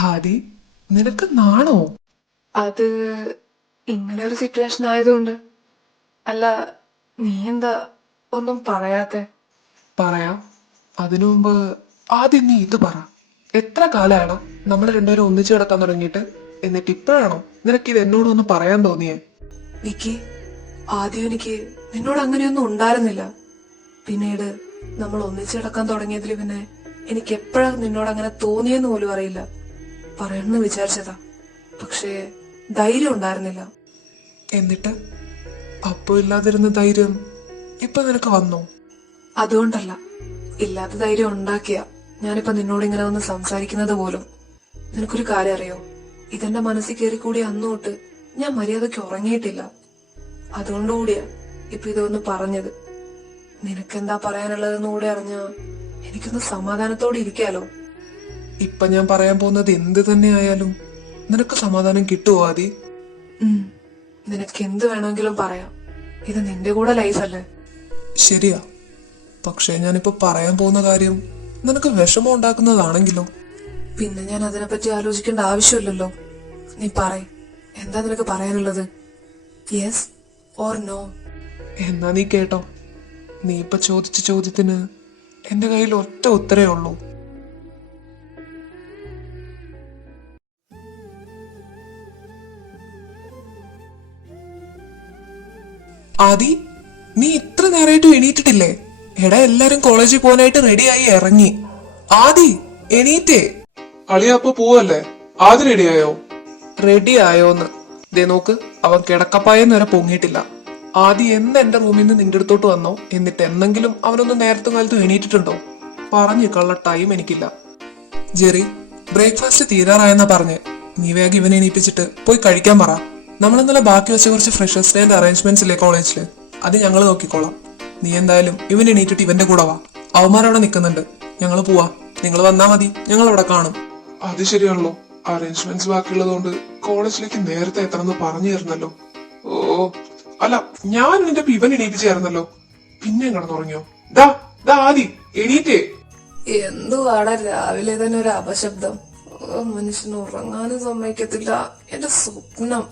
ആദി, നിനക്ക് നാണോ? അത് ഇങ്ങനെ ഒരു സിറ്റുവേഷൻ ആയതുകൊണ്ട്. അല്ല, നീ എന്താ ഒന്നും പറയാത്തെ? പറയാം. അതിനു മുമ്പ് ആദ്യം നീ ഇത് പറ. എത്ര കാലമാണോ നമ്മൾ രണ്ടുപേരും ഒന്നിച്ചു കിടക്കാൻ തുടങ്ങിയിട്ട്? എന്നിട്ട് ഇപ്പോഴാണോ നിനക്ക് ഇത് എന്നോടൊന്ന് പറയാൻ തോന്നിയേ? വിക്കി, ആദ്യം എനിക്ക് നിന്നോട് അങ്ങനെയൊന്നും ഉണ്ടായിരുന്നില്ല. പിന്നീട് നമ്മൾ ഒന്നിച്ചു കിടക്കാൻ തുടങ്ങിയതിൽ പിന്നെ എനിക്ക് എപ്പോഴാ നിന്നോട് അങ്ങനെ തോന്നിയെന്ന് പോലും അറിയില്ല. പറയണമെന്ന് വിചാരിച്ചതാ, പക്ഷേ ധൈര്യം ഉണ്ടായിരുന്നില്ല. എന്നിട്ട് അപ്പോ ഇല്ലാതിരുന്ന ധൈര്യം ഇപ്പൊ നിനക്ക് വന്നോ? അതുകൊണ്ടല്ല, ഇല്ലാത്ത ധൈര്യം ഉണ്ടാക്കിയ ഞാനിപ്പോ നിന്നോട് ഇങ്ങനെ വന്ന് സംസാരിക്കുന്നത് പോലും. നിനക്കൊരു കാര്യം അറിയോ? ഇതെന്റെ മനസ്സിൽ കയറി കൂടി അന്ന് തൊട്ട് ഞാൻ മര്യാദയ്ക്ക് ഉറങ്ങിയിട്ടില്ല. അതുകൊണ്ടുകൂടിയാ ഇപ്പൊ ഇതൊന്ന് പറഞ്ഞത്. നിനക്കെന്താ പറയാനുള്ളതെന്ന് കൂടെ അറിഞ്ഞാ എനിക്കൊന്ന് സമാധാനത്തോടെ ഇരിക്കാലോ. ഇപ്പൊ ഞാൻ പറയാൻ പോകുന്നത് എന്ത് തന്നെ ആയാലും നിനക്ക് സമാധാനം കിട്ടുമോ ആദി? നിനക്ക് എന്ത് വേണമെങ്കിലും പറയാം. ഇത് നിന്റെ കൂടെ ലൈഫല്ലേ. ശരിയാ, പക്ഷെ ഞാനിപ്പോ പറയാൻ പോകുന്ന കാര്യം നിനക്ക് വിഷമം ഉണ്ടാക്കുന്നതാണെങ്കിലോ? പിന്നെ ഞാൻ അതിനെപ്പറ്റി ആലോചിക്കേണ്ട ആവശ്യമില്ലല്ലോ. നീ പറയ്, എന്താ നിനക്ക് പറയാനുള്ളത്? Yes or no? എന്നാ നീ കേട്ടോ. നീ ഇപ്പൊ ചോദിച്ച ചോദ്യത്തിന് എന്റെ കയ്യിൽ ഒറ്റ ഉത്തരേ ഉള്ളൂ. ആദി, നീ ഇത്ര നേരമായിട്ടും എണീറ്റിട്ടില്ലേ? എടാ, എല്ലാരും കോളേജിൽ പോകാനായിട്ട് റെഡിയായി ഇറങ്ങി. ആദി, എണീറ്റേ. അളിയ അപ്പൊ പോവല്ലേ? ആദ്യം റെഡിയായോ? റെഡി ആയോന്ന് ദേ നോക്ക്, അവൻ കിടക്കപ്പായെന്ന് വരെ പൊങ്ങിയിട്ടില്ല. ആദി എന്ന് എന്റെ റൂമിൽ നിന്ന് നിന്റെ അടുത്തോട്ട് വന്നോ? എന്നിട്ട് എന്നെങ്കിലും അവനൊന്ന് നേരത്തെ കാലത്തും എണീറ്റിട്ടുണ്ടോ? പറഞ്ഞു കള്ള ടൈം എനിക്കില്ല. ജെറി, ബ്രേക്ക്ഫാസ്റ്റ് തീരാറായെന്നാ പറഞ്ഞ്. നീ വേഗം ഇവനെ എണീപ്പിച്ചിട്ട് പോയി കഴിക്കാൻ പറ. നമ്മൾ ഇന്നലെ ബാക്കി വെച്ച കുറച്ച് ഫ്രഷേഴ്സ് ഡേന്റെ അറേഞ്ച്മെന്റ്സ് ഇല്ലേ കോളേജില്, അത് ഞങ്ങൾ നോക്കിക്കോളാം. നീ എന്തായാലും ഇവൻ എണീറ്റിട്ട് ഇവന്റെ കൂടെ വാ. അവന്മാരവിടെ നിൽക്കുന്നുണ്ട്. ഞങ്ങൾ പോവാ, നിങ്ങൾ വന്നാ മതി, ഞങ്ങൾ അവിടെ കാണും. അത് ശരിയാണല്ലോ, അറേഞ്ച്മെന്റ്സ് ബാക്കിയുള്ളതുകൊണ്ട് കോളേജിലേക്ക് നേരത്തെ എത്തണമെന്ന് പറഞ്ഞു തരുന്നല്ലോ. ഓ അല്ല, ഞാൻ നിന്റെ ഇവൻ എണീപ്പിച്ചായിരുന്നല്ലോ, പിന്നെ കിടന്നുറങ്ങിയോ? ദാ ദാ ആദി, എണീറ്റേ. എന്തുവാടാ രാവിലെ തന്നെ ഒരു അപശബ്ദം? മനുഷ്യന് ഉറങ്ങാനും സമ്മതിക്കത്തില്ല. എന്റെ സ്വപ്നം.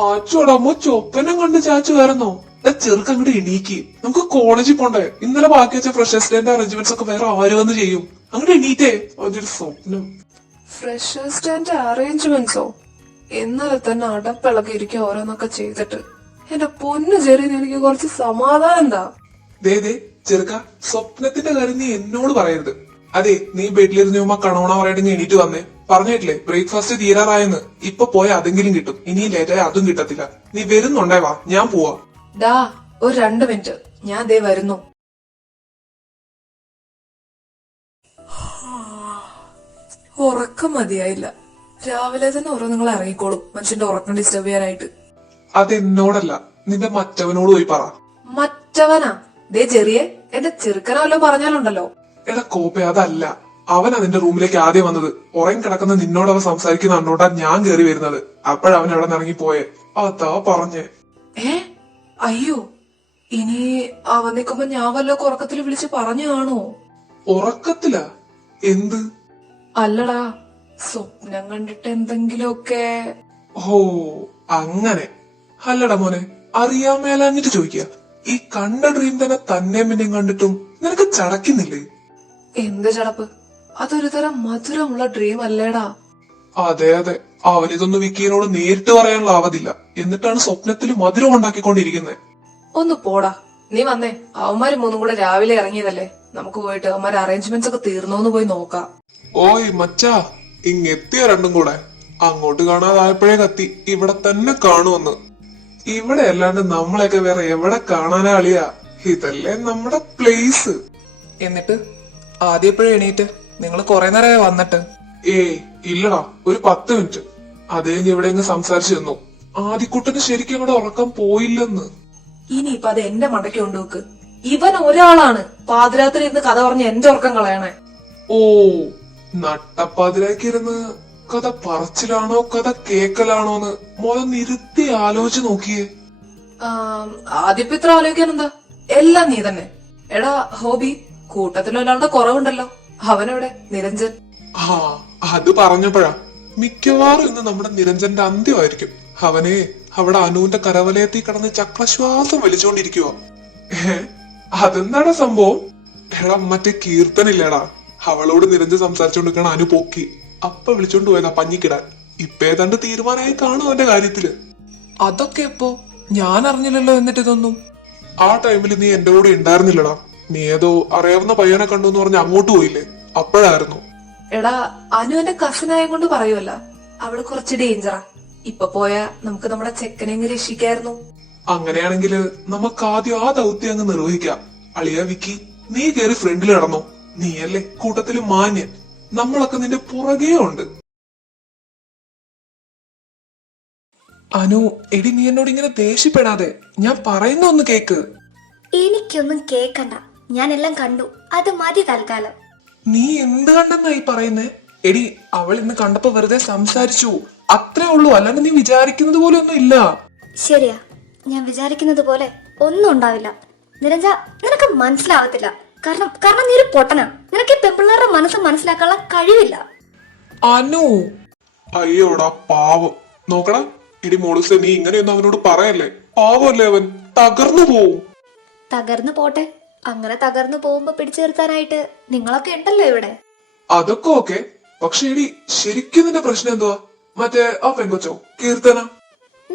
ആച്ചോടമ്മ ചൊപ്പനം കണ്ട് ചാച്ചു വരുന്നോ? ചെറുക്ക് അങ്ങോട്ട് എണീക്ക്, നമുക്ക് കോളേജിൽ പോണ്ടേ. ഇന്നലെ ബാക്കി വെച്ച ഫ്രഷേഴ്സ് ഡേന്റെ അറേഞ്ച്മെന്റ്സ് ഒക്കെ വേറെ ആര് വന്ന് ചെയ്യും? അങ്ങോട്ട് എണീറ്റേ. അതൊരു സ്വപ്നം. ഫ്രഷേഴ്സ് ഡേന്റെ അറേഞ്ച്മെന്റ്സോ? ഇന്നലെ തന്നെ അടപ്പിളക്കിയിരിക്കും ഓരോന്നൊക്കെ ചെയ്തിട്ട്. എന്റെ പൊന്നു ചെറിയ, എനിക്ക് കുറച്ച് സമാധാനം എന്താ? ദേ ചെറുക്ക, സ്വപ്നത്തിന്റെ കാര്യം നീ എന്നോട് പറയരുത്. അതെ, നീ ബെഡിലിരുന്ന് ചുമ്മാ കണോണ പറയട്ടെ എണീറ്റ് വന്നേ. പറഞ്ഞിട്ടില്ലേ ബ്രേക്ക്ഫാസ്റ്റ് തീരാറായെന്ന്. ഇപ്പൊ പോയ അതെങ്കിലും കിട്ടും, ഇനി ലേറ്റായി അതും കിട്ടത്തില്ല. നീ വരുന്നുണ്ടേ, വാ, ഞാൻ പോവാ. ഡാ, ഒരു 2 മിനിറ്റ്, ഞാൻ ദേ വരുന്നു. ഉറക്കം മതിയായില്ല. രാവിലെ തന്നെ ഓരോന്നുങ്ങൾ ഇറങ്ങിക്കോളും മനുഷ്യന്റെ ഉറക്കം ഡിസ്റ്റർബ് ചെയ്യാനായിട്ട്. അതെന്നോടല്ല, നിന്റെ മറ്റവനോട് പോയി പറ. മറ്റവനാ? ദേ ചെറിയെ, എന്റെ ചെറുക്കനല്ലോ പറഞ്ഞാലുണ്ടല്ലോ. എടാ കോപ്പെ, അതല്ല. അവൻ അതിന്റെ റൂമിലേക്ക് ആദ്യം വന്നത്. ഉറങ്ങി കിടക്കുന്ന നിന്നോട് അവൻ സംസാരിക്കുന്ന കണ്ടോണ്ടാ ഞാൻ കയറി വരുന്നത്. അപ്പോഴവൻ അവിടെ നിന്ന് ഇറങ്ങിപ്പോയെ. അതാ പറഞ്ഞേ. അയ്യോ, ഇനി അവൻ നിക്കുമ്പോ ഞാൻ വല്ലോ ഉറക്കത്തിൽ വിളിച്ച് പറഞ്ഞു കാണോ? ഉറക്കത്തിലാ? എന്ത്? അല്ലടാ, സ്വപ്നം കണ്ടിട്ട് എന്തെങ്കിലുമൊക്കെ. ഓ അങ്ങനെ. അല്ലടാ മോനെ, അറിയാൻ മേലാഞ്ഞിട്ട് ചോദിക്കുക. ഈ കണ്ട ഡ്രീം തന്നെ പിന്നെയും കണ്ടിട്ടും നിനക്ക് ചടക്കുന്നില്ലേ? എന്ത് ചടപ്പ്? അതൊരു തരം മധുരമുള്ള ഡ്രീം അല്ലേടാ? അതെ അതെ, അവനിതൊന്ന് വിക്കിയോട് നേരിട്ട് പറയാനുള്ള ആവതില്ല. എന്നിട്ടാണ് സ്വപ്നത്തിൽ മധുരം ഉണ്ടാക്കിക്കൊണ്ടിരിക്കുന്നത്. ഒന്ന് പോടാ, നീ വന്നേ. അവന്മാര് മൂന്നും കൂടെ രാവിലെ ഇറങ്ങിയതല്ലേ, നമുക്ക് പോയിട്ട് അവന്മാര് അറേഞ്ച്മെന്റ്സ് ഒക്കെ തീർന്നോന്ന് പോയി നോക്കാം. ഓയ് മച്ചാ, ഇങ്ങെത്തിയ രണ്ടും കൂടെ. അങ്ങോട്ട് കാണാതായപ്പോഴേ കത്തി ഇവിടെ തന്നെ കാണുമെന്ന്. ഇവിടെ അല്ലാണ്ട് നമ്മളെയൊക്കെ വേറെ എവിടെ കാണാനാ അളിയാ? ഇതല്ലേ നമ്മുടെ പ്ലേസ്. എന്നിട്ട് ആദ്യം എപ്പോഴും എണീറ്റ്? നിങ്ങൾ കൊറേ നേരമായി വന്നിട്ട്. ഏയ് ഇല്ലടാ, ഒരു 10 മിനിറ്റ്. അത് കഴിഞ്ഞ് ഇവിടെ അങ്ങ് സംസാരിച്ചു തന്നു. ആദ്യക്കുട്ടന് ശരിക്കും അങ്ങോട്ട് ഉറക്കം പോയില്ലെന്ന്. ഇനിയിപ്പൊ അത് എന്റെ മടക്കി കൊണ്ടുവെക്ക്. ഇവൻ ഒരാളാണ് പാതിരാത്രി ഇന്ന് കഥ പറഞ്ഞ് എന്റെ ഉറക്കം കളയണേ. ഓ, നട്ടപ്പാതിരാക്കിയിരുന്ന് കഥ പറച്ചിലാണോ കഥ കേക്കലാണോന്ന് മോനെ നിരുത്തി ആലോചിച്ച് നോക്കിയേ. ആദ്യപ്പോ ഇത്ര ആലോചിക്കാൻ എന്താ? എല്ലാം നീ തന്നെ. എടാ ഹോബി, കൂട്ടത്തിലൊരാളുടെ കുറവുണ്ടല്ലോ. അവനെവിടെ? നിരഞ്ജൻ. ആ, അത് പറഞ്ഞപ്പോഴാ മിക്കവാറും ഇന്ന് നമ്മുടെ നിരഞ്ജന്റെ അന്ത്യമായിരിക്കും. അവനെ അവിടെ അനുവിന്റെ കരവലയത്തിൽ കിടന്ന് ചക്രശ്വാസം വലിച്ചോണ്ടിരിക്കുക. അതെന്താടാ സംഭവം? എടാ മറ്റേ കീർത്തനില്ലേടാ, അവളോട് നിരഞ്ജൻ സംസാരിച്ചോണ്ടിരിക്കണ അനു പൊക്കി അപ്പ വിളിച്ചോണ്ട് പോയതാ പഞ്ഞിക്കിടാൻ. ഇപ്പൊ ഏതാണ്ട് തീരുമാനമായി കാണും അവന്റെ കാര്യത്തില്. അതൊക്കെ എപ്പോ? ഞാൻ അറിഞ്ഞില്ലല്ലോ എന്നിട്ട് ഇതൊന്നും. ആ ടൈമിൽ നീ എന്റെ കൂടെ ഉണ്ടായിരുന്നില്ലടാ. നീ ഏതോ അറിയാവുന്ന പയ്യനെ കണ്ടു എന്ന് പറഞ്ഞ് അങ്ങോട്ട് പോയില്ലേ, അപ്പോഴായിരുന്നു. എടാ, അനു എന്റെ കസിനായ കൊണ്ട് പറയുമല്ല, അവള് കുറച്ച് ഡേഞ്ചറാ. ഇപ്പൊ പോയാ നമുക്ക് നമ്മുടെ ചെക്കനെ അങ്ങ് രക്ഷിക്കായിരുന്നു. അങ്ങനെയാണെങ്കിൽ നമുക്ക് ആദ്യം ആ ദൗത്യം അങ്ങ് നിർവഹിക്കാം. അളിയ വിക്കി, നീ കയറി ഫ്രണ്ടിൽ നടന്നോ. നീയല്ലേ കൂട്ടത്തില് മാന്യൻ. നമ്മളൊക്കെ നിന്റെ പുറകേ ഉണ്ട്. അനു, എടി നീ എന്നോട് ഇങ്ങനെ ദേഷ്യപ്പെടാതെ, ഞാൻ പറയുന്ന ഒന്ന് കേക്ക്. എനിക്കൊന്നും കേക്കണ്ട, ഞാൻ എല്ലാം കണ്ടു. അത് മതി തൽക്കാലം. നീ എന്ത് കണ്ടെന്നായി പറയുന്നേ? എടി, അവൾ ഇന്ന് കണ്ടപ്പോ വെറുതെ സംസാരിച്ചു, അത്രേ ഉള്ളൂ. അല്ലാണ്ട് നീ വിചാരിക്കുന്നത് പോലെ ഒന്നും ഇല്ല. ശരിയാ, ഞാൻ വിചാരിക്കുന്നത് പോലെ ഒന്നും ഉണ്ടാവില്ല. നിരഞ്ജ, നിനക്ക് മനസ്സിലാവത്തില്ല. കാരണം നീ ഒരു പൊട്ടനാ. നിനക്ക് ഈ പെമ്പിള്ളേരുടെ മനസ്സ് മനസ്സിലാക്കാനുള്ള കഴിവില്ല. അനു, അയ്യോടാ പാവം. നോക്കടാ, എടി മോളുസെ, നീ ഇങ്ങനെയൊന്നും അവനോട് പറയല്ലേ. പാവല്ലേ അവൻ, തകർന്നു പോവും. തകർന്നു പോട്ടെ. അങ്ങനെ തകർന്നു പോകുമ്പോ പിടിച്ചു നിർത്താനായിട്ട് നിങ്ങളൊക്കെ ഉണ്ടല്ലോ ഇവിടെ. അതൊക്കെ ഓക്കെ, പക്ഷെ എടി ശരിക്കും നിന്റെ പ്രശ്നം എന്തുവാ? മറ്റേ ആ പെങ്കൊച്ചോ, കീർത്തന?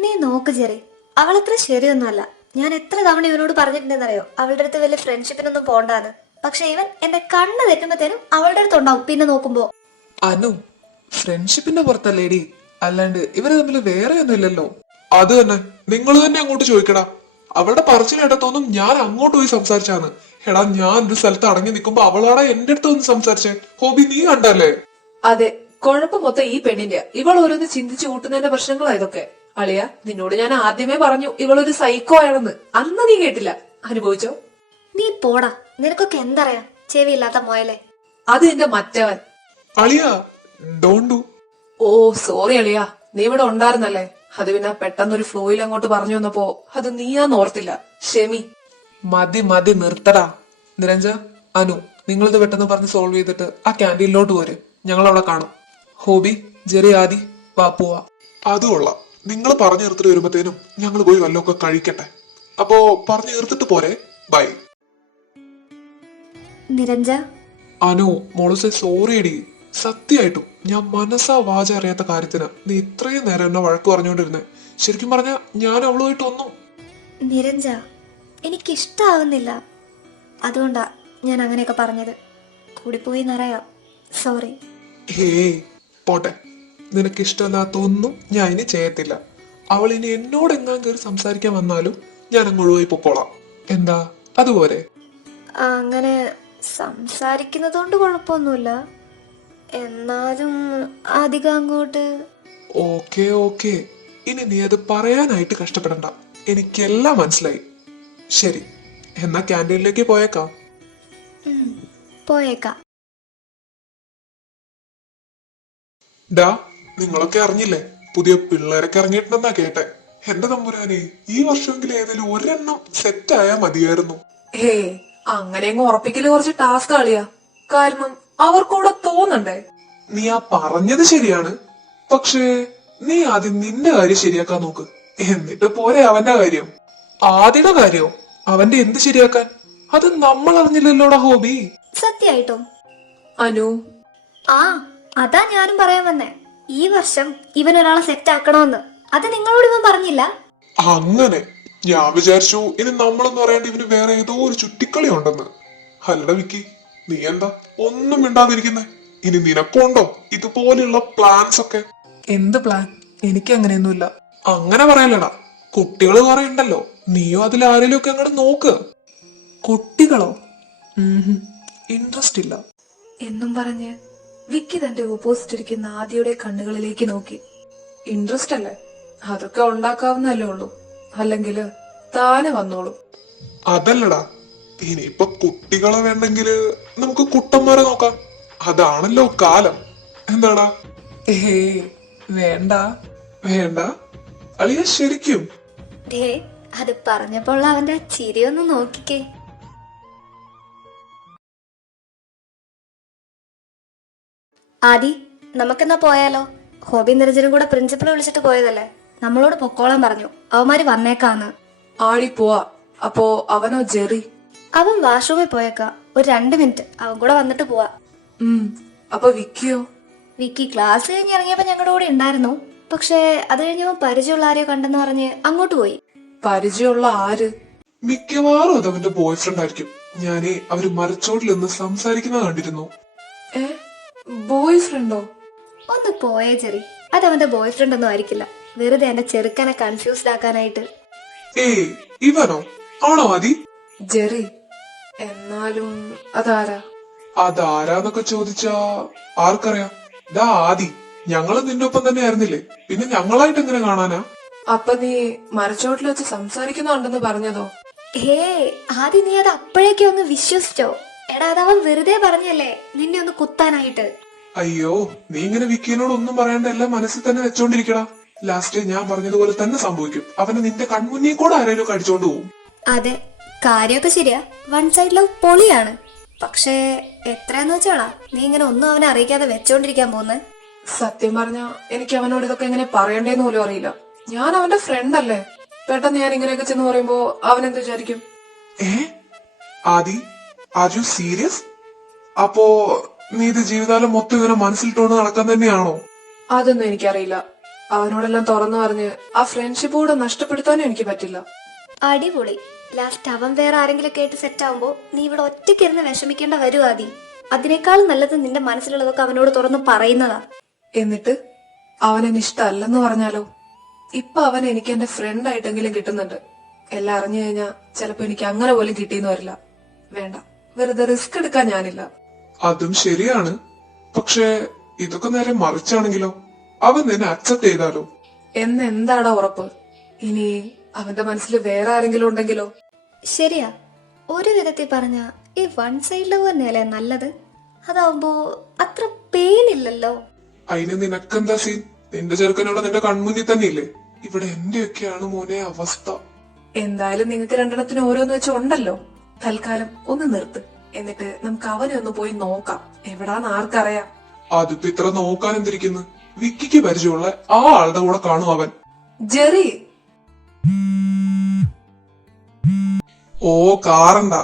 നീ നോക്ക് ജെറി, അവളത്ര ശരിയൊന്നുമല്ല. ഞാൻ എത്ര തവണ ഇവനോട് പറഞ്ഞിട്ടുണ്ടെന്നറിയോ അവളുടെ അടുത്ത് വലിയ ഫ്രണ്ട്ഷിപ്പിനൊന്നും പോണ്ടാന്ന്. പക്ഷെ ഇവൻ എന്റെ കണ്ണ് തെറ്റുമ്പോഴത്തേനും അവളുടെ അടുത്ത് ഉണ്ടാവും. പിന്നെ നോക്കുമ്പോ അനു, ഫ്രണ്ട്ഷിപ്പിന്റെ പുറത്തല്ലേടി, അല്ലാണ്ട് ഇവര് തമ്മിൽ വേറെ ഒന്നും ഇല്ലല്ലോ. അത് തന്നെ, നിങ്ങൾ തന്നെ അങ്ങോട്ട് ചോദിക്കടാ. അവളുടെ പറച്ചിലേട്ടാ തോന്നും ഞാൻ അങ്ങോട്ട് പോയി സംസാരിച്ചാന്ന്. എടാ, ഞാൻ ഒരു സ്ഥലത്ത് അടങ്ങി നിൽക്കുമ്പോ അവളാടാ എന്റെ അടുത്ത് ഒന്ന് സംസാരിച്ചേ. ഹോബി, നീ കണ്ടല്ലേ? അതെ, കുഴപ്പം മൊത്തം ഈ പെണ്ണിന്റെ. ഇവൾ ഓരോന്ന് ചിന്തിച്ചു കൂട്ടുന്നതിന്റെ പ്രശ്നങ്ങളാ ഇതൊക്കെ. അളിയ, നിന്നോട് ഞാൻ ആദ്യമേ പറഞ്ഞു ഇവളൊരു സൈക്കോ ആണെന്ന്. അന്ന് നീ കേട്ടില്ല. അനുഭവിച്ചോ? നീ പോടാ, നിനക്കൊക്കെ എന്തറിയാം ചെവിയില്ലാത്ത മോയലെ. അത് നിന്റെ മറ്റവൻ. അളിയ, ഡോണ്ട് ഡു. ഓ സോറി അളിയ, നീ ഇവിടെ ഉണ്ടായിരുന്നല്ലേ. അത് പിന്നെ പെട്ടെന്നൊരു ഫ്ലോയിൽ അങ്ങോട്ട് പറഞ്ഞു വന്നപ്പോ അത് നീയാന്ന് ഓർത്തില്ല. ക്ഷമി. മതി മതി, നിർത്തടാ. നിരഞ്ജ, അനു, നിങ്ങളിത് പെട്ടെന്ന് പറഞ്ഞ് സോൾവ് ചെയ്തിട്ട് ആ ക്യാൻറ്റീനിലോട്ട് പോര്. ഞങ്ങൾ അവിടെ കാണാം. ഹോബി, ജെറി, ആദി, വാ പോവാ. അത് കൊള്ളാം. നിങ്ങൾ പറഞ്ഞു തീർത്തിട്ട് വരുമ്പത്തേനും ഞങ്ങൾ പോയി വല്ലതൊക്കെ കഴിക്കട്ടെ. അപ്പോ പറഞ്ഞു തീർത്തിട്ട് പോരെ. ബൈ. നിരഞ്ജ, അനു, മോളൂസെ സോറി എടി. സത്യമായിട്ടും ഞാൻ മനസ്സാ വാച അറിയാത്ത കാര്യത്തിന് നീ ഇത്രയും നേരം എന്നെ വഴക്ക് പറഞ്ഞുകൊണ്ടിരുന്നേ. ശരിക്കും പറഞ്ഞ ഞാൻ അവളുമായിട്ടൊന്നും. നിരഞ്ജ, എനിക്കിഷ്ടാവുന്നില്ല. അതുകൊണ്ടാ ഞാൻ അങ്ങനെയൊക്കെ പറഞ്ഞത്. കൂടിപ്പോയി എന്നറിയാം. സോറി. ഹേയ് പോട്ടെ, നിനക്ക് ഇഷ്ടമല്ലാത്ത ഒന്നും ഞാൻ ഇനി ചെയ്യത്തില്ല. അവൾ ഇനി എന്നോട് എങ്ങാൻ കയറി സംസാരിക്കാൻ വന്നാലും ഞാൻ അങ്ങോട്ട് പോയി പൊക്കോളാം. എന്താ, അതുപോലെ? അങ്ങനെ സംസാരിക്കുന്നതുകൊണ്ട് കുഴപ്പമൊന്നുമില്ല. എന്നാലും അധികം അങ്ങോട്ട്. ഓക്കെ ഓക്കെ, ഇനി നീ അത് പറയാനായിട്ട് കഷ്ടപ്പെടണ്ട. എനിക്കെല്ലാം മനസ്സിലായി. ശരി, എന്നാ ക്യാൻറ്റീനിലേക്ക് പോയേക്കാം. പോയേക്കാം. ഡാ, നിങ്ങളൊക്കെ അറിഞ്ഞില്ലേ പുതിയ പിള്ളേരൊക്കെ ഇറങ്ങിയിട്ടുണ്ടെന്നാ കേട്ടെ. എന്റെ തമ്പുരാനെ, ഈ വർഷമെങ്കിലും ഏതെങ്കിലും ഒരെണ്ണം സെറ്റ് ആയാ മതിയായിരുന്നു. ഹേ, അങ്ങനെയങ്ങ് ഉറപ്പിക്കല് കുറച്ച് ടാസ്ക് കളിയാ. കാരണം അവർക്കൂടെ തോന്നണ്ടേ. നീ ആ പറഞ്ഞത് ശരിയാണ്, പക്ഷേ നീ ആദ്യം നിന്റെ കാര്യം ശരിയാക്കാൻ നോക്ക്. എന്നിട്ട് പോരെ അവന്റെ കാര്യം. ആദ്യയുടെ കാര്യോ? അവന്റെ എന്ത് ശരിയാക്കാൻ? അത് നമ്മൾ അറിഞ്ഞില്ലല്ലോടാ ഹോബി. സത്യായിട്ടും അനു, ആ അതാ ഞാനും പറയാൻ വന്നേ. ഈ വർഷം ഇവൻ ഒരാളെ സെറ്റ് ആക്കണമെന്ന്. അത് നിങ്ങളോട് ഇവൻ പറഞ്ഞില്ല. അങ്ങനെ ഞാൻ വിചാരിച്ചു ഇനി നമ്മളെന്ന് പറയാണ്ട് ഇവന് വേറെ ഏതോ ഒരു ചുറ്റിക്കളി ഉണ്ടെന്ന്. അല്ലട വിക്കി, നീ എന്താ ഒന്നും മിണ്ടാതിരിക്കുന്നേ? ഇനി നിനക്കുണ്ടോ ഇതുപോലെയുള്ള പ്ലാൻസ് ഒക്കെ? എന്ത് പ്ലാൻ? എനിക്ക് അങ്ങനെയൊന്നുമില്ല. അങ്ങനെ പറയലടാ, കുട്ടികള് കുറെ ഉണ്ടല്ലോ. നീയോ അതിൽ ആരെങ്കിലും ഒക്കെ അങ്ങോട്ട് നോക്ക്. കുട്ടികളോ? ഇൻട്രസ്റ്റ് ഇല്ല എന്നും പറഞ്ഞ് വിക്കി തന്റെ ഓപ്പോസിറ്റ് ഇരിക്കുന്ന ആദിയുടെ കണ്ണുകളിലേക്ക് നോക്കി. ഇൻട്രസ്റ്റ് അല്ലേ? അതൊക്കെ ഉണ്ടാക്കാവുന്നല്ലേ ഉള്ളൂ. അല്ലെങ്കിൽ താനെ വന്നോളൂ. അതല്ലടാ, ഇനിയിപ്പൊ കുട്ടികളെ വേണ്ടെങ്കില് നമുക്ക് കുട്ടന്മാരെ നോക്കാം. അതാണല്ലോ കാലം. എന്താടാ? വേണ്ട വേണ്ട അളിയ, ശരിക്കും? ദേ, അത് പറഞ്ഞപ്പോൾ അവന്റെ ചിരിയൊന്ന് നോക്കിക്കേ. ആദി, നമുക്കെന്നാ പോയാലോ? ഹോബി നിരഞ്ജനും കൂടെ പ്രിൻസിപ്പൾ വിളിച്ചിട്ട് പോയതല്ലേ. നമ്മളോട് പൊക്കോളാൻ പറഞ്ഞു. അവന്മാര് വന്നേക്കാന്ന്. ആടി പോവാ. അപ്പോ അവനോ ജെറി? അവൻ വാഷ്റൂമിൽ പോയേക്കാ. ഒരു 2 മിനിറ്റ് അവൻ കൂടെ വന്നിട്ട് പോവാ. അപ്പൊ വിക്കിയോ? വിക്കി ക്ലാസ് കഴിഞ്ഞ് ഇറങ്ങിയപ്പോ ഞങ്ങളുടെ കൂടെ ഉണ്ടായിരുന്നു. പക്ഷെ അത് കഴിഞ്ഞവൻ പരിചയമുള്ള ആരെയോ കണ്ടെന്ന് പറഞ്ഞ് അങ്ങോട്ട് പോയി. പരിചയമുള്ള ആര്? മിക്കവാറും അത് അവന്റെ ബോയ് ഫ്രണ്ട് ആയിരിക്കും. ഞാനേ അവര് മരച്ചോട്ടിൽ നിന്ന് സംസാരിക്കുന്നത് കണ്ടിരുന്നു. ബോയ് ഫ്രണ്ടോ? ഒന്ന് പോയേ ചെറി. അത് അവന്റെ ബോയ് ഫ്രണ്ട് ഒന്നും ആയിരിക്കില്ല. വെറുതെ എന്റെ ചെറുക്കനെ കൺഫ്യൂസ്ഡ് ആക്കാനായിട്ട്. ഏയ് ഇവനോ? ആണോ ആദി? ജെറി. എന്നാലും അതാരാ? അതാരാന്നൊക്കെ ചോദിച്ചാ ആർക്കറിയാം. ദാ ആദി, ഞങ്ങള് നിന്റെ ഒപ്പം തന്നെ ആയിരുന്നില്ലേ, പിന്നെ ഞങ്ങളായിട്ട് എങ്ങനെ കാണാനാ? അപ്പൊ നീ മരച്ചോട്ടിൽ വെച്ച് സംസാരിക്കുന്നുണ്ടെന്ന് പറഞ്ഞതോ? ഹേ ആദ്യം നീ അത് അപ്പോഴേക്കും ഒന്ന് വിശ്വസിച്ചോ? എടാ അതവൻ വെറുതെ പറഞ്ഞല്ലേ നിന്നെ ഒന്ന് കുത്താനായിട്ട്. അയ്യോ, നീ ഇങ്ങനെ വിക്കിനോട് ഒന്നും പറയാണ്ട് എല്ലാം മനസ്സിൽ തന്നെ വെച്ചോണ്ടിരിക്കടാ. ലാസ്റ്റ് ഞാൻ പറഞ്ഞതുപോലെ തന്നെ സംഭവിക്കും. അവനെ നിന്റെ കൺമുന്നിൽ കൂടെ ആരെങ്കിലും കടിച്ചോണ്ട് പോകും. അതെ, കാര്യമൊക്കെ ശരിയാ. വൺ സൈഡ് ലവ് പൊളിയാണ്. പക്ഷേ എത്രയെന്ന് വെച്ചാടാ നീ ഇങ്ങനെ ഒന്നും അവനെ അറിയിക്കാതെ വെച്ചോണ്ടിരിക്കാൻ പോന്നെ? സത്യം പറഞ്ഞ എനിക്ക് അവനോട് ഇതൊക്കെ എങ്ങനെ പറയണ്ടേന്ന് പോലും അറിയില്ല. ഞാൻ അവന്റെ ഫ്രണ്ട് അല്ലേ. പെട്ടെന്ന് ഞാൻ ഇങ്ങനെയൊക്കെ ചെന്ന് പറയുമ്പോ അവൻ എന്ത് വിചാരിക്കും? ആദി, ആർ യു സീരിയസ്? അപ്പോ നീ ഇത് ജീവിതകാലം മൊത്തം ഇവനെ മനസ്സിലിട്ടോണ്ട് നടക്കാൻ തന്നെയാണോ? അതൊന്നും എനിക്കറിയില്ല. അവനോടെല്ലാം തുറന്നു പറഞ്ഞ് ആ ഫ്രണ്ട്ഷിപ്പ് കൂടെ നഷ്ടപ്പെടുത്താനും എനിക്ക് പറ്റില്ല. അടിപൊളി. ലാസ്റ്റ് അവൻ വേറെ ആരെങ്കിലും കേട്ട് സെറ്റ് ആവുമ്പോ നീ ഇവിടെ ഒറ്റയ്ക്കിരുന്ന് വിഷമിക്കേണ്ട വരും ആദി. അതിനേക്കാൾ നല്ലത് നിന്റെ മനസ്സിലുള്ളതൊക്കെ അവനോട് തുറന്ന് പറയുന്നതാ. എന്നിട്ട് അവൻ എന്നെ ഇഷ്ടമല്ലെന്ന് പറഞ്ഞാലോ? ഇപ്പൊ അവൻ എനിക്ക് എന്റെ ഫ്രണ്ട് ആയിട്ടെങ്കിലും കിട്ടുന്നുണ്ട്. എല്ലാം അറിഞ്ഞു കഴിഞ്ഞാ ചിലപ്പോ എനിക്ക് അങ്ങനെ പോലും കിട്ടിയെന്ന് വരില്ല. വേണ്ട, വെറുതെ റിസ്ക് എടുക്കാൻ ഞാനില്ല. അതും ശരിയാണ്. പക്ഷെ ഇതൊക്കെ നേരെ മറിച്ചാണെങ്കിലോ? അവൻ നിന്നെ അക്സെപ്റ്റ് ചെയ്താലോ? എന്താടാ ഉറപ്പ്? ഇനി അവന്റെ മനസ്സിൽ വേറെ ആരെങ്കിലും ഉണ്ടെങ്കിലോ? ശരിയാ, ഒരു വിധത്തിൽ പറഞ്ഞ ഈ വൺ സൈഡ് ലവ് തന്നെയല്ലേ നല്ലത്. അതാവുമ്പോ അത്ര പെയിൻ ഇല്ലല്ലോ. അതിന് നിനക്കെന്താ സീൻ? നിന്റെ ചെറുക്കനോട് നിന്റെ കൺമുന്നിൽ തന്നെ ഇല്ലേ? ഇവിടെ എന്റെയൊക്കെയാണ് മോനെ അവസ്ഥ. എന്തായാലും നിങ്ങൾക്ക് രണ്ടെണ്ണത്തിന് ഓരോന്ന് വെച്ച് ഉണ്ടല്ലോ. തൽക്കാലം ഒന്ന് നിർത്ത്. എന്നിട്ട് നമുക്ക് അവനെ ഒന്ന് പോയി നോക്കാം. എവിടാന്ന് ആർക്കറിയാം. അതിപ്പോ ഇത്ര നോക്കാൻ എന്തിരിക്കുന്നു? വിക്കിക്ക് പരിചയമുള്ള ആ ആളുടെ കൂടെ കാണും അവൻ. ജെറി. ഓ കാറണ്ട,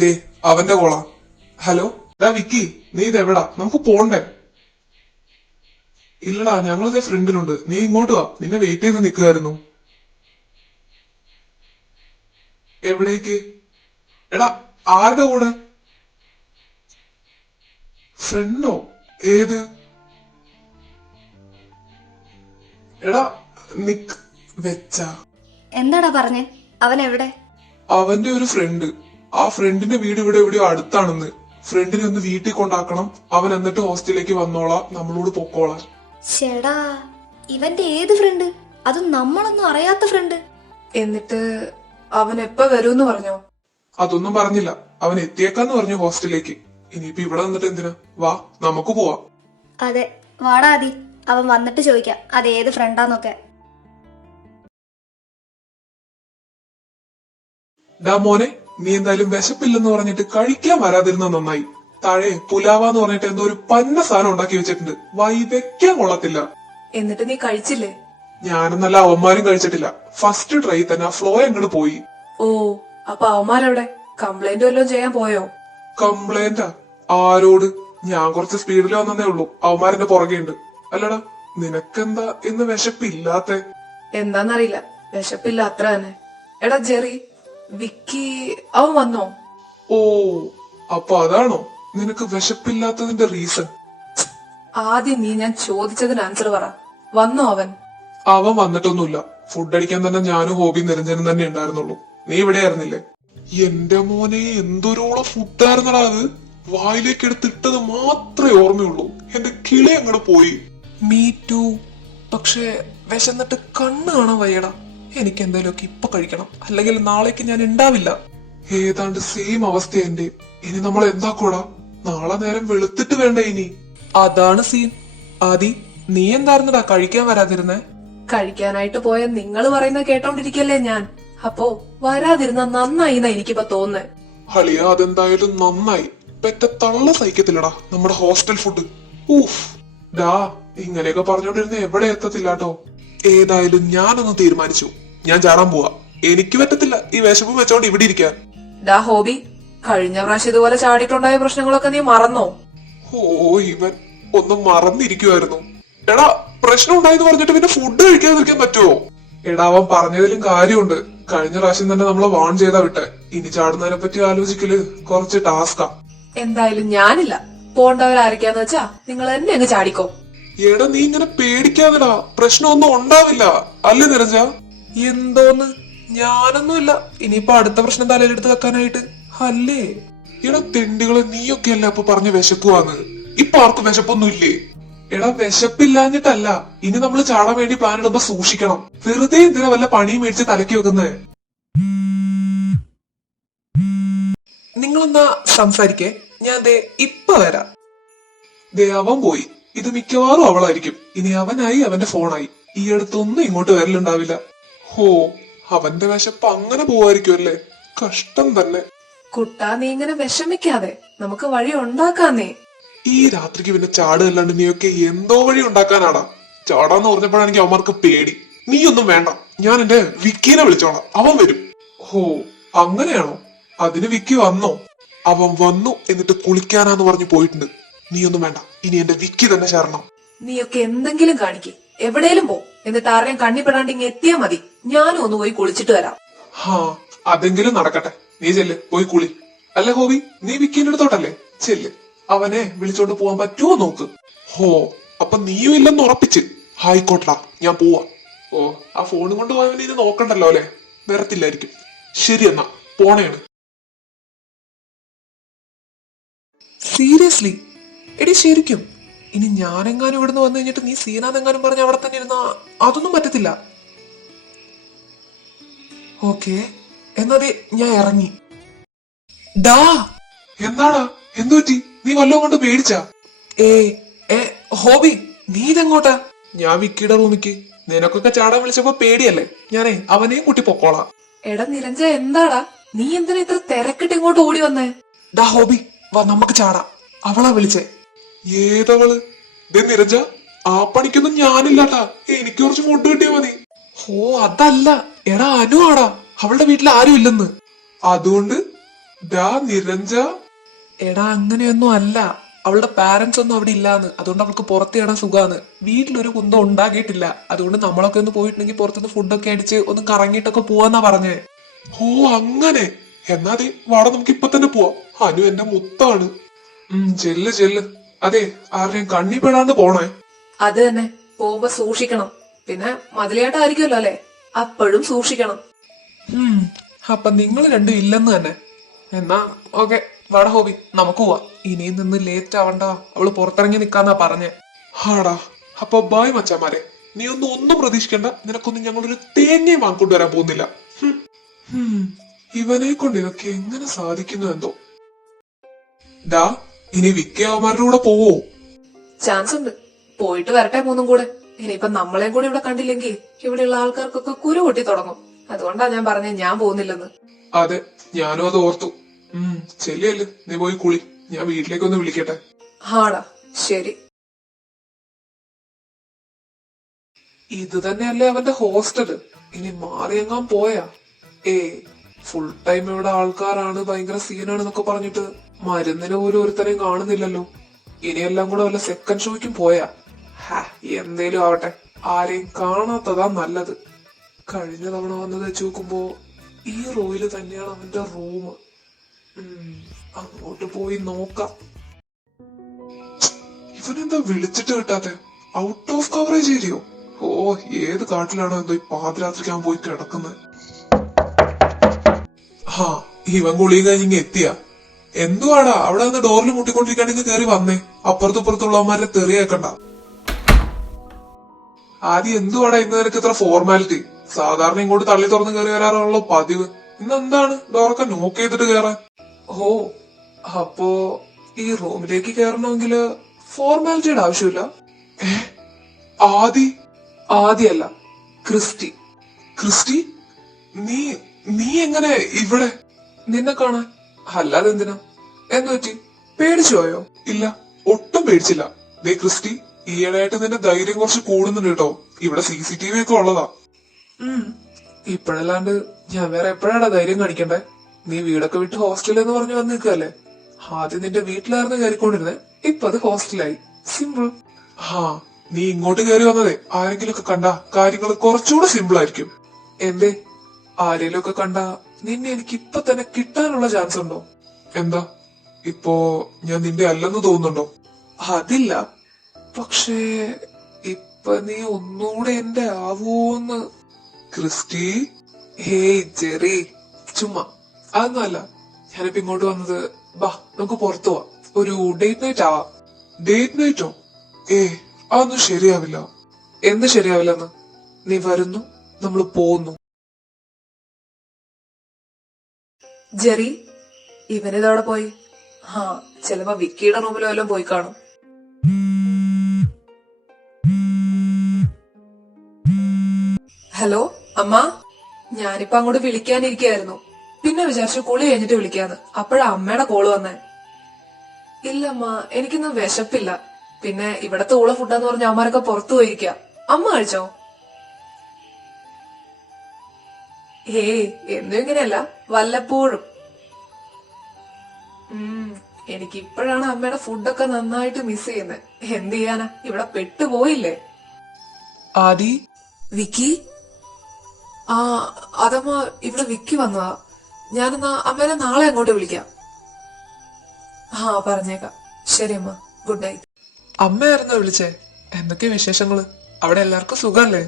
ദേ അവന്റെ കോളാ. ഹലോ, ഡാ വിക്കി, നീ ഇതെവിടാ? നമുക്ക് പോണ്ടേ? ഇല്ലടാ, ഞങ്ങളിതേ ഫ്രണ്ടിലുണ്ട്. നീ ഇങ്ങോട്ട് വാ, നിന്നെ വെയിറ്റ് ചെയ്ത് നിൽക്കുമായിരുന്നു. എവിടേക്ക്? എടാ ആരുടെ കൂടെ? ഫ്രണ്ടോ? ഏത്? എടാ നിക്ക് വെച്ച. എന്താടാ പറഞ്ഞേ? അവൻ എവിടെ? അവന്റെ ഒരു ഫ്രണ്ട്. ആ ഫ്രണ്ടിന്റെ വീട് ഇവിടെ എവിടെയോ അടുത്താണെന്ന്. ഫ്രണ്ടിനെ ഒന്ന് വീട്ടിൽ കൊണ്ടാക്കണം. അവൻ എന്നിട്ട് ഹോസ്റ്റലിലേക്ക് വന്നോളാം, നമ്മളോട് പൊക്കോളാം. ചേടാ, ഇവന്റെ ഏത് ഫ്രണ്ട്? അതും നമ്മളൊന്നും അറിയാത്ത ഫ്രണ്ട്. എന്നിട്ട് അവൻ എപ്പോ വരൂന്ന് പറഞ്ഞോ? അതൊന്നും പറഞ്ഞില്ല. അവൻ എത്തിയേക്കാന്ന് പറഞ്ഞു ഹോസ്റ്റലിലേക്ക്. ഇനിയിപ്പോ ഇവിടെ നിന്നിട്ട് എന്തിനാ? വാ നമുക്ക് പോവാം. അതെ, വാടാ ആദി. അവൻ വന്നിട്ട് ചോദിക്കാം അതേത് ഫ്രണ്ടാന്നൊക്കെ. ഡാ മോനെ, നീ എന്തായാലും വിശപ്പില്ലെന്ന് പറഞ്ഞിട്ട് കഴിക്കാൻ വരാതിരുന്ന നന്നായി. താഴെ പുലാവാന്ന് പറഞ്ഞിട്ട് എന്തോ ഒരു പന്ന സാധനം ഉണ്ടാക്കി വെച്ചിട്ടുണ്ട്. വൈവയ്ക്കാൻ കൊള്ളത്തില്ല. എന്നിട്ട് നീ കഴിച്ചില്ലേ? ഞാനെന്നല്ല അവന്മാരും കഴിച്ചിട്ടില്ല. ഫസ്റ്റ് ട്രൈ തന്നെ ആ ഫ്ലോ അങ്ങോട്ട് പോയി. ഓ, അപ്പൊ അവന്മാരെവിടെ? കംപ്ലൈന്റ് വല്ലതും ചെയ്യാൻ പോയോ? കംപ്ലൈന്റാ? ആരോട്? ഞാൻ കുറച്ച് സ്പീഡിൽ വന്നതേ ഉള്ളൂ. അവന്മാരെന്റെ പുറകെ ഉണ്ട്. അല്ലടാ, നിനക്കെന്താ ഇന്ന് വിശപ്പില്ലാത്തെ? എന്താന്നറിയില്ല, വിശപ്പില്ല അത്ര തന്നെ. എടാ ജെറി, വിക്കി അവൻ വന്നോ? ഓ, അപ്പൊ അതാണോ നിനക്ക് വിശപ്പില്ലാത്തതിന്റെ റീസൺ? ആദ്യം നീ ഞാൻ ചോദിച്ചതിന് ആൻസർ പറ. വന്നോ അവൻ? അവൻ വന്നിട്ടൊന്നുമില്ല. ഫുഡ് അടിക്കാൻ തന്നെ ഞാനും ഹോബി നിരഞ്ജനും തന്നെ ഉണ്ടായിരുന്നുള്ളൂ. നീ ഇവിടെ ആയിരുന്നില്ലേ? എന്റെ മോനെ, എന്തൊരോളം ഫുഡായിരുന്നടാ അത്. വായിലേക്ക് എടുത്തിട്ടത് മാത്രമേ ഓർമ്മയുള്ളൂ. എന്റെ കിളി അങ്ങോട്ട് പോയി. Me too. പക്ഷേ വിശന്നിട്ട് കണ്ണ് കാണാൻ വയ്യടാ. എനിക്ക് എന്തായാലും ഇപ്പൊ കഴിക്കണം, അല്ലെങ്കിൽ നാളേക്ക് ഞാൻ ഉണ്ടാവില്ല. ഏതാണ്ട് സെയിം അവസ്ഥ എന്റെ. ഇനി നമ്മൾ എന്താക്കൂടാ? നാളെ നേരം വെളുത്തിട്ട് വേണ്ട ഇനി. അതാണ് സീൻ. ആദി, നീ എന്തായിരുന്നടാ കഴിക്കാൻ വരാതിരുന്നേ? കഴിക്കാനായിട്ട് പോയ നിങ്ങൾ പറയുന്നത് കേട്ടോണ്ടിരിക്കല്ലേ ഞാൻ. അപ്പോ വരാതിരുന്ന നന്നായി എന്നാ എനിക്കിപ്പോ തോന്നുന്നേ. ഹളിയ, അതെന്തായാലും നന്നായി. പെറ്റ തള്ള സഹിക്കത്തില്ലടാ നമ്മുടെ ഹോസ്റ്റൽ ഫുഡ്. ഊഫ്. ഡാ, ഇങ്ങനെയൊക്കെ പറഞ്ഞോണ്ടിരുന്ന എവിടെ എത്തത്തില്ലാട്ടോ. ഏതായാലും ഞാനൊന്ന് തീരുമാനിച്ചു, ഞാൻ ചാടാൻ പോവാ. എനിക്ക് പറ്റത്തില്ല ഈ വിശപ്പ് വെച്ചോണ്ട് ഇവിടെ ഇരിക്കാൻ. ഡാ ഹോബി, കഴിഞ്ഞ പ്രാവശ്യം ഇതുപോലെ ചാടിയിട്ടുണ്ടായ പ്രശ്നങ്ങളൊക്കെ നീ മറന്നോ? ഓ, ഇവൻ ഒന്നും മറന്നിരിക്കുവായിരുന്നു. എടാ, പ്രശ്നം ഉണ്ടായെന്ന് പറഞ്ഞിട്ട് പിന്നെ ഫുഡ് കഴിക്കാതിരിക്കാൻ പറ്റുമോ? എടാ, അവൻ പറഞ്ഞതിലും കാര്യമുണ്ട്. കഴിഞ്ഞ പ്രാവശ്യം തന്നെ നമ്മളെ വാൺ ചെയ്താ വിട്ടെ. ഇനി ചാടുന്നതിനെ പറ്റി ആലോചിക്കല് കുറച്ച് ടാസ്കാ. എന്തായാലും ഞാനില്ല. പോണ്ടവരായിരിക്കാന്ന് വെച്ചാ നിങ്ങൾ എന്നെ അങ്ങ് ചാടിക്കോ. എടാ, നീ ഇങ്ങനെ പേടിക്കാതെടാ, പ്രശ്നമൊന്നും ഉണ്ടാവില്ല. അല്ലേ നിരഞ്ജ? എന്തോന്ന്? ഞാനൊന്നുമില്ല. ഇനിയിപ്പൊ അടുത്ത പ്രശ്നം തലയിലെടുത്ത് വെക്കാനായിട്ട് അല്ലേ? എടാ തെണ്ടികളെ, നീയൊക്കെയല്ലേ അപ്പൊ പറഞ്ഞ വിശക്കുവാന്ന്. ഇപ്പൊ ആർക്കും വിശപ്പൊന്നും ഇല്ലേ? എടാ, വിശപ്പില്ലാഞ്ഞിട്ടല്ല. ഇനി നമ്മൾ ചാടാൻ വേണ്ടി പ്ലാൻ ഇടുമ്പോ സൂക്ഷിക്കണം. വെറുതെ എന്തിനാ വല്ല പണിയും മേടിച്ച് തലക്കി വെക്കുന്നേ? നിങ്ങളെന്നാ സംസാരിക്കേ, ഞാൻ ദേ ഇപ്പൊ വരാം. ദേ അവൻ പോയി. ഇത് മിക്കവാറും അവളായിരിക്കും. ഇനി അവനായി അവന്റെ ഫോണായി. ഈ അടുത്തൊന്നും ഇങ്ങോട്ട് വരലുണ്ടാവില്ല. ഹോ, അവന്റെ വിശപ്പ് അങ്ങനെ പോവായിരിക്കും അല്ലേ? കഷ്ടം തന്നെ. കുട്ടാ, നീ ഇങ്ങനെ വിഷമിക്കാതെ, നമുക്ക് വഴി ഉണ്ടാക്കാന്നേ. ഈ രാത്രിക്ക് പിന്നെ ചാടുകല്ലാണ്ട് നീയൊക്കെ എന്തോ വഴി ഉണ്ടാക്കാനാടാ. ചാടാന്ന് പറഞ്ഞപ്പോഴാണ് എനിക്ക് അവന്മാർക്ക് പേടി. നീയൊന്നും വേണ്ട, ഞാൻ എന്റെ വിക്കീനെ വിളിച്ചോളാം, അവൻ വരും. ഹോ, അങ്ങനെയാണോ? അതിന് വിക്കി വന്നോ? അവൻ വന്നു, എന്നിട്ട് കുളിക്കാനാന്ന് പറഞ്ഞു പോയിട്ടുണ്ട്. നീയൊന്നും വേണ്ട, ഇനി എന്റെ വിക്കി തന്നെ ശരണം. നീയൊക്കെ എന്തെങ്കിലും കാണിക്കേ, എവിടെയും പോ. എന്നിട്ട് ആരെയും കണ്ണിപ്പെടാണ്ട് ഇങ്ങ് എത്തിയാ മതി. ഞാനും ഒന്ന് പോയി കുളിച്ചിട്ട് വരാം. ഹാ, അതെങ്കിലും നടക്കട്ടെ. നീ ചെല്ല്, പോയി കുളി. അല്ല ഹോബി, നീ വിക്കീന്റെ അടുത്തോട്ടല്ലേ? ചെല്ല്, അവനെ വിളിച്ചോണ്ട് പോവാൻ പറ്റുമോ നോക്ക്. ഹോ, അപ്പൊ നീയും ഇല്ലെന്ന് ഉറപ്പിച്ച്. ആയിക്കോട്ടടാ, ഞാൻ പോവാ. ഓ, ആ ഫോണും കൊണ്ട് പോയവനെ ഇനി നോക്കണ്ടല്ലോ അല്ലെ? വരത്തില്ലായിരിക്കും. ശരി, എന്നാ പോണേണ്. സീരിയസ്ലി എടി, ശരിക്കും ഇനി ഞാനെങ്ങാനും ഇവിടുന്ന് വന്നു കഴിഞ്ഞിട്ട് നീ സീനാന്നെങ്ങാനും പറഞ്ഞ അവിടെ തന്നെ ഇരുന്ന അതൊന്നും പറ്റത്തില്ല. ഓക്കെ, എന്നാ ഞാൻ ഇറങ്ങി. ഡാ, എന്താടാ, എന്തു പറ്റി? നീ വല്ലതും കൊണ്ട് പേടിച്ചാ? ഹോബി, നീ ഇതെങ്ങോട്ടാ? ഞാൻ വിക്കിയുടെ റൂമിക്ക്. നിനക്കൊക്കെ ചാടാൻ വിളിച്ചപ്പോ പേടിയല്ലേ? ഞാനേ അവനെയും കൂട്ടി പൊക്കോളാം. എടാ നിരഞ്ജ, എന്താടാ നീ എന്തിനാ ഇത്ര തിരക്കിട്ട് ഇങ്ങോട്ട് ഓടി വന്നേ? ഡാ ഹോബി, വാ നമുക്ക് ചാടാം. അവളാ വിളിച്ചേ. ഏതവള്? ദേ നിരഞ്ജ, ആ പണിക്കൊന്നും ഞാനില്ലാട്ടാ. എനിക്ക് കുറച്ച് ഫുഡ് കിട്ടിയാ മതി. ഓ, അതല്ല. എടാ അനു ആടാ, അവളുടെ വീട്ടിൽ ആരും ഇല്ലെന്ന്. അതുകൊണ്ട് ഡാ നിരഞ്ജ. എടാ അങ്ങനെയൊന്നും അല്ല, അവളുടെ പാരന്റ്സ് ഒന്നും അവിടെ ഇല്ലാന്ന്. അതുകൊണ്ട് അവൾക്ക് പുറത്ത് ഇടാൻ സുഖാന്ന്. വീട്ടിലൊരു കുന്തം ഉണ്ടാക്കിയിട്ടില്ല. അതുകൊണ്ട് നമ്മളൊക്കെ ഒന്ന് പോയിട്ടുണ്ടെങ്കിൽ പുറത്തുനിന്ന് ഫുഡൊക്കെ അടിച്ച് ഒന്ന് കറങ്ങിയിട്ടൊക്കെ പോവാന്നാ പറഞ്ഞേ. ഓ അങ്ങനെ. എന്നാ അതെ, വാട നമുക്ക് ഇപ്പൊ തന്നെ പോവാം. അനു എന്റെ മുത്താണ്. ചെല്ല് ചെല്ല്. അതെ, ആരുടെയും കണ്ണി പെടാണ്ട് പോണേ. അത് തന്നെ, പോകുമ്പോ സൂക്ഷിക്കണം. പിന്നെ മതിലേട്ടായിരിക്കുമല്ലോ അല്ലെ, അപ്പോഴും സൂക്ഷിക്കണം. അപ്പൊ നിങ്ങൾ രണ്ടും ഇല്ലെന്ന് തന്നെ. എന്നാ ഓക്കെ, വാട ഹോബി, നമുക്ക് പോവാ. ഇനിയും നിന്ന് ലേറ്റ് ആവണ്ട. അവള് പുറത്തിറങ്ങി നിക്കാന്നാ പറഞ്ഞേ. ഹാടാ, അപ്പൊ ബായ് മച്ചാമാരെ. നീ ഒന്നും പ്രതീക്ഷിക്കണ്ട. നിനക്കൊന്നും ഞങ്ങളൊരു തേങ്ങയും വാങ്ങിക്കൊണ്ടുവരാൻ പോകുന്നില്ല. ഇവനെ കൊണ്ട് ഇതൊക്കെ എങ്ങനെ സാധിക്കുന്നു എന്തോ. ഡാ, ഇനി വിക്കി അവന്മാരുടെ കൂടെ പോവോ? ചാൻസ് ഉണ്ട്. പോയിട്ട് വരട്ടെ മൂന്നും കൂടെ. ഇനിയിപ്പൊ നമ്മളെയും കൂടെ ഇവിടെ കണ്ടില്ലെങ്കിൽ ഇവിടെയുള്ള ആൾക്കാർക്കൊക്കെ കുരു പൊട്ടി തുടങ്ങും. അതുകൊണ്ടാ ഞാൻ പറഞ്ഞേ ഞാൻ പോകുന്നില്ലെന്ന്. അതെ, ഞാനും അത് ഓർത്തു. ചെല്ലിയല്ലേ, നീ പോയി കുളി. ഞാൻ വീട്ടിലേക്കൊന്ന് വിളിക്കട്ടെ. ഹാടാ, ശരി. ഇത് തന്നെയല്ലേ അവന്റെ ഹോസ്റ്റല്? ഇനി മാറിയെങ്ങാൻ പോയാ? ഫുൾ ടൈം ഇവിടെ ആൾക്കാരാണ്, ഭയങ്കര സീനാണെന്നൊക്കെ പറഞ്ഞിട്ട് മരുന്നിന് പോലും ഒരുത്തനെയും കാണുന്നില്ലല്ലോ. ഇനിയെല്ലാം കൂടെ വല്ല സെക്കൻഡ് ഷോയ്ക്കും പോയാ? എന്തേലും ആവട്ടെ, ആരെയും കാണാത്തതാ നല്ലത്. കഴിഞ്ഞ തവണ വന്നത് വെച്ച് നോക്കുമ്പോ ഈ റോയില് തന്നെയാണ് അവന്റെ റൂം. അങ്ങോട്ട് പോയി നോക്കാം. ഇവനെന്താ വിളിച്ചിട്ട് കിട്ടാത്തെ? ഔട്ട് ഓഫ് കവറേജ് ഏരിയോ? ഓ, ഏത് കാട്ടിലാണോ എന്തോ ഈ പാതിരാത്രിക്ക് അവൻ പോയി കിടക്കുന്നത്. ഇവൻ ഗുളിക കഴിഞ്ഞ് എത്തിയ എന്തുവാടാ? അവിടെ നിന്ന് ഡോറിൽ മുട്ടിക്കൊണ്ടിരിക്കുകയാണെങ്കിൽ കയറി വന്നേ. അപ്പുറത്തുള്ളവന്മാരെ തെറിയേക്കണ്ട. ആദ്യം എന്തുവാടാ ഇന്ന് നിനക്ക് ഇത്ര ഫോർമാലിറ്റി? സാധാരണ ഇങ്ങോട്ട് തള്ളി തുറന്ന് കയറി വരാറുള്ള പതിവ്. ഇന്ന് എന്താണ് ഡോറൊക്കെ നോക്ക് ചെയ്തിട്ട് കയറാൻ? ഓ, അപ്പോ ഈ റൂമിലേക്ക് കയറണമെങ്കിൽ ഫോർമാലിറ്റിയുടെ ആവശ്യമില്ല. ആദിയല്ല, ക്രിസ്റ്റി. ക്രിസ്റ്റി, നീ എങ്ങനെ ഇവിടെ? നിന്നെ കാണാൻ. അല്ലാതെ എന്തിനാ? എന്തു പറ്റി? പേടിച്ചു പോയോ? ഇല്ല, ഒട്ടും പേടിച്ചില്ല. ദേ ക്രിസ്റ്റി, ഈയിടെയായിട്ട് നിന്റെ ധൈര്യം കുറച്ച് കൂടുന്നുണ്ട് കേട്ടോ. ഇവിടെ CCTV ഒക്കെ ഉള്ളതാ. ഇപ്പോഴല്ലാണ്ട് ഞാൻ വേറെ എപ്പോഴാണ് ധൈര്യം കാണിക്കണ്ടേ? നീ വീടൊക്കെ വിട്ട് ഹോസ്റ്റലിൽ എന്ന് പറഞ്ഞു വന്ന് നിൽക്കല്ലേ. ആദ്യം നിന്റെ വീട്ടിലായിരുന്നു കയറിക്കൊണ്ടിരുന്നേ, ഇപ്പൊ അത് ഹോസ്റ്റലായി. സിമ്പിൾ. നീ ഇങ്ങോട്ട് കയറി വന്നതേ ആരെങ്കിലും ഒക്കെ കണ്ട കാര്യങ്ങൾ കുറച്ചുകൂടെ സിമ്പിൾ ആയിരിക്കും. എന്തേ, ആരെങ്കിലും ഒക്കെ കണ്ട നിന്നെ എനിക്ക് ഇപ്പൊ തന്നെ കിട്ടാനുള്ള ചാൻസ് ഉണ്ടോ? എന്താ ഇപ്പോ ഞാൻ നിന്റെ അല്ലെന്ന് തോന്നുന്നുണ്ടോ? അതില്ല, പക്ഷേ ഇപ്പൊ നീ ഒന്നുകൂടെ എന്റെ ആവോന്ന്. ക്രിസ്റ്റി, ഹേയ് ജെറി, ചുമ്മാ അതൊന്നുമല്ല. ഞാനിപ്പോ ഇങ്ങോട്ട് വന്നത്, ബാ നമുക്ക് പുറത്തു പോവാം, ഒരു ഡേറ്റ് നൈറ്റ് ആവാം. ഡേറ്റ് നൈറ്റോ? അതൊന്നും ശരിയാവില്ല. എന്ത് ശരിയാവില്ലെന്ന്? നീ വരുന്നു, നമ്മൾ പോകുന്നു. ജെറി, ഇവനിതവിടെ പോയി? ചിലപ്പോ വിക്കിയുടെ റൂമിൽ വല്ലതും പോയി കാണും. ഹലോ അമ്മ, ഞാനിപ്പോ അങ്ങോട്ട് വിളിക്കാനിരിക്കായിരുന്നു. പിന്നെ വിചാരിച്ചു കുളി കഴിഞ്ഞിട്ട് വിളിക്കാന്ന്. അപ്പോഴാ അമ്മയുടെ കോള് വന്നേ. ഇല്ലമ്മ, എനിക്കിന്ന് വിശപ്പില്ല. പിന്നെ ഇവിടത്തെ ഊള ഫുഡാന്ന് പറഞ്ഞ അമ്മമാരൊക്കെ പുറത്തു പോയിരിക്ക. അമ്മ കഴിച്ചോ? എന്നും ഇങ്ങനെയല്ല, വല്ലപ്പോഴും. എനിക്ക് ഇപ്പോഴാണ് അമ്മയുടെ ഫുഡൊക്കെ നന്നായിട്ട് മിസ് ചെയ്യുന്നത്. എന്ത് ചെയ്യാനാ, ഇവിടെ പെട്ടുപോയില്ലേ. ആദി, വിക്കി? അതമ്മ, ഇവിടെ വിക്കി വന്നതാ. ഞാനെന്നാ അമ്മേനെ നാളെ അങ്ങോട്ട് വിളിക്കാം. പറഞ്ഞേക്കാം. ശരി അമ്മ, ഗുഡ് നൈറ്റ്. അമ്മയായിരുന്നോ വിളിച്ചേ? എന്തൊക്കെ വിശേഷങ്ങള്? അവിടെ എല്ലാവർക്കും സുഖല്ലേ?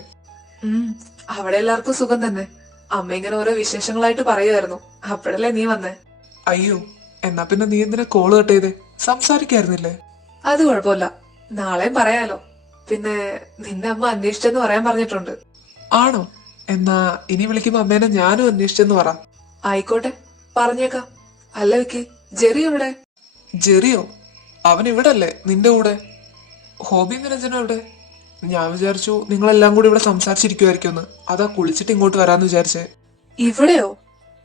അവിടെ എല്ലാവർക്കും സുഖം തന്നെ. അമ്മ ഇങ്ങനെ ഓരോ വിശേഷങ്ങളായിട്ട് പറയുമായിരുന്നു. അപ്പോഴല്ലേ നീ വന്നേ. അയ്യോ, എന്നാ പിന്നെ നീ എന്തിനാ കോള് കട്ട് ചെയ്തേ? സംസാരിക്കായിരുന്നില്ലേ? അത് കുഴപ്പമില്ല, നാളെയും പറയാലോ. പിന്നെ നിന്റെ അമ്മ അന്വേഷിച്ചെന്ന് പറയാൻ പറഞ്ഞിട്ടുണ്ട്. ആണോ? എന്നാ ഇനി വിളിക്കുമ്പോ അമ്മേനെ ഞാനും അന്വേഷിച്ചെന്ന് പറ. ആയിക്കോട്ടെ, പറഞ്ഞേക്കാം. അല്ല വിക്കി, ജെറി എവിടെ? ജെറിയോ? അവൻ ഇവിടെ അല്ലേ നിന്റെ കൂടെ. ഹോബി നിരഞ്ജനോ എവിടെ? ഞാൻ വിചാരിച്ചു നിങ്ങളെല്ലാം കൂടി ഇവിടെ സംസാരിച്ചിരിക്കുമായിരിക്കുമെന്ന്. അതാ കുളിച്ചിട്ട് ഇങ്ങോട്ട് വരാന്ന് വിചാരിച്ചേ. ഇവിടെയോ?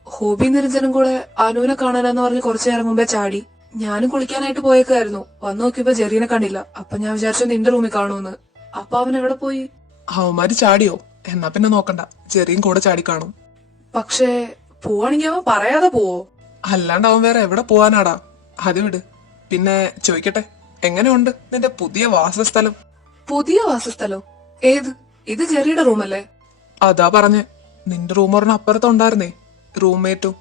ഹോബി നിരഞ്ജനും കൂടെ അനുവിനെ കാണാനെന്ന് പറഞ്ഞ് കുറച്ചു നേരം മുമ്പേ ചാടി. ഞാനും കുളിക്കാനായിട്ട് പോയേക്കായിരുന്നു. വന്നു നോക്കിയപ്പോ ജെറീനെ കണ്ടില്ല. അപ്പൊ ഞാൻ വിചാരിച്ചു നിന്റെ റൂമിൽ കാണുമെന്ന്. അപ്പൊ അവൻ എവിടെ പോയി? അവന്മാര് ചാടിയോ? എന്നാ പിന്നെ നോക്കണ്ട, ജെറിയും കൂടെ ചാടി കാണും. പക്ഷേ പോവാണെങ്കിൽ അവൻ പറയാതെ പോവോ? അല്ലാണ്ട് അവൻ വേറെ എവിടെ പോവാനാടാ. അത് വിട്. പിന്നെ ചോദിക്കട്ടെ, എങ്ങനെയുണ്ട് നിന്റെ പുതിയ വാസസ്ഥലം? പുതിയ വാസസ്ഥലോ? ഏത്? ഇത് ജെറിയുടെ റൂമല്ലേ? അതാ പറഞ്ഞേ, നിന്റെ റൂം പറഞ്ഞ അപ്പുറത്തുണ്ടായിരുന്നേ റൂംമേറ്റും.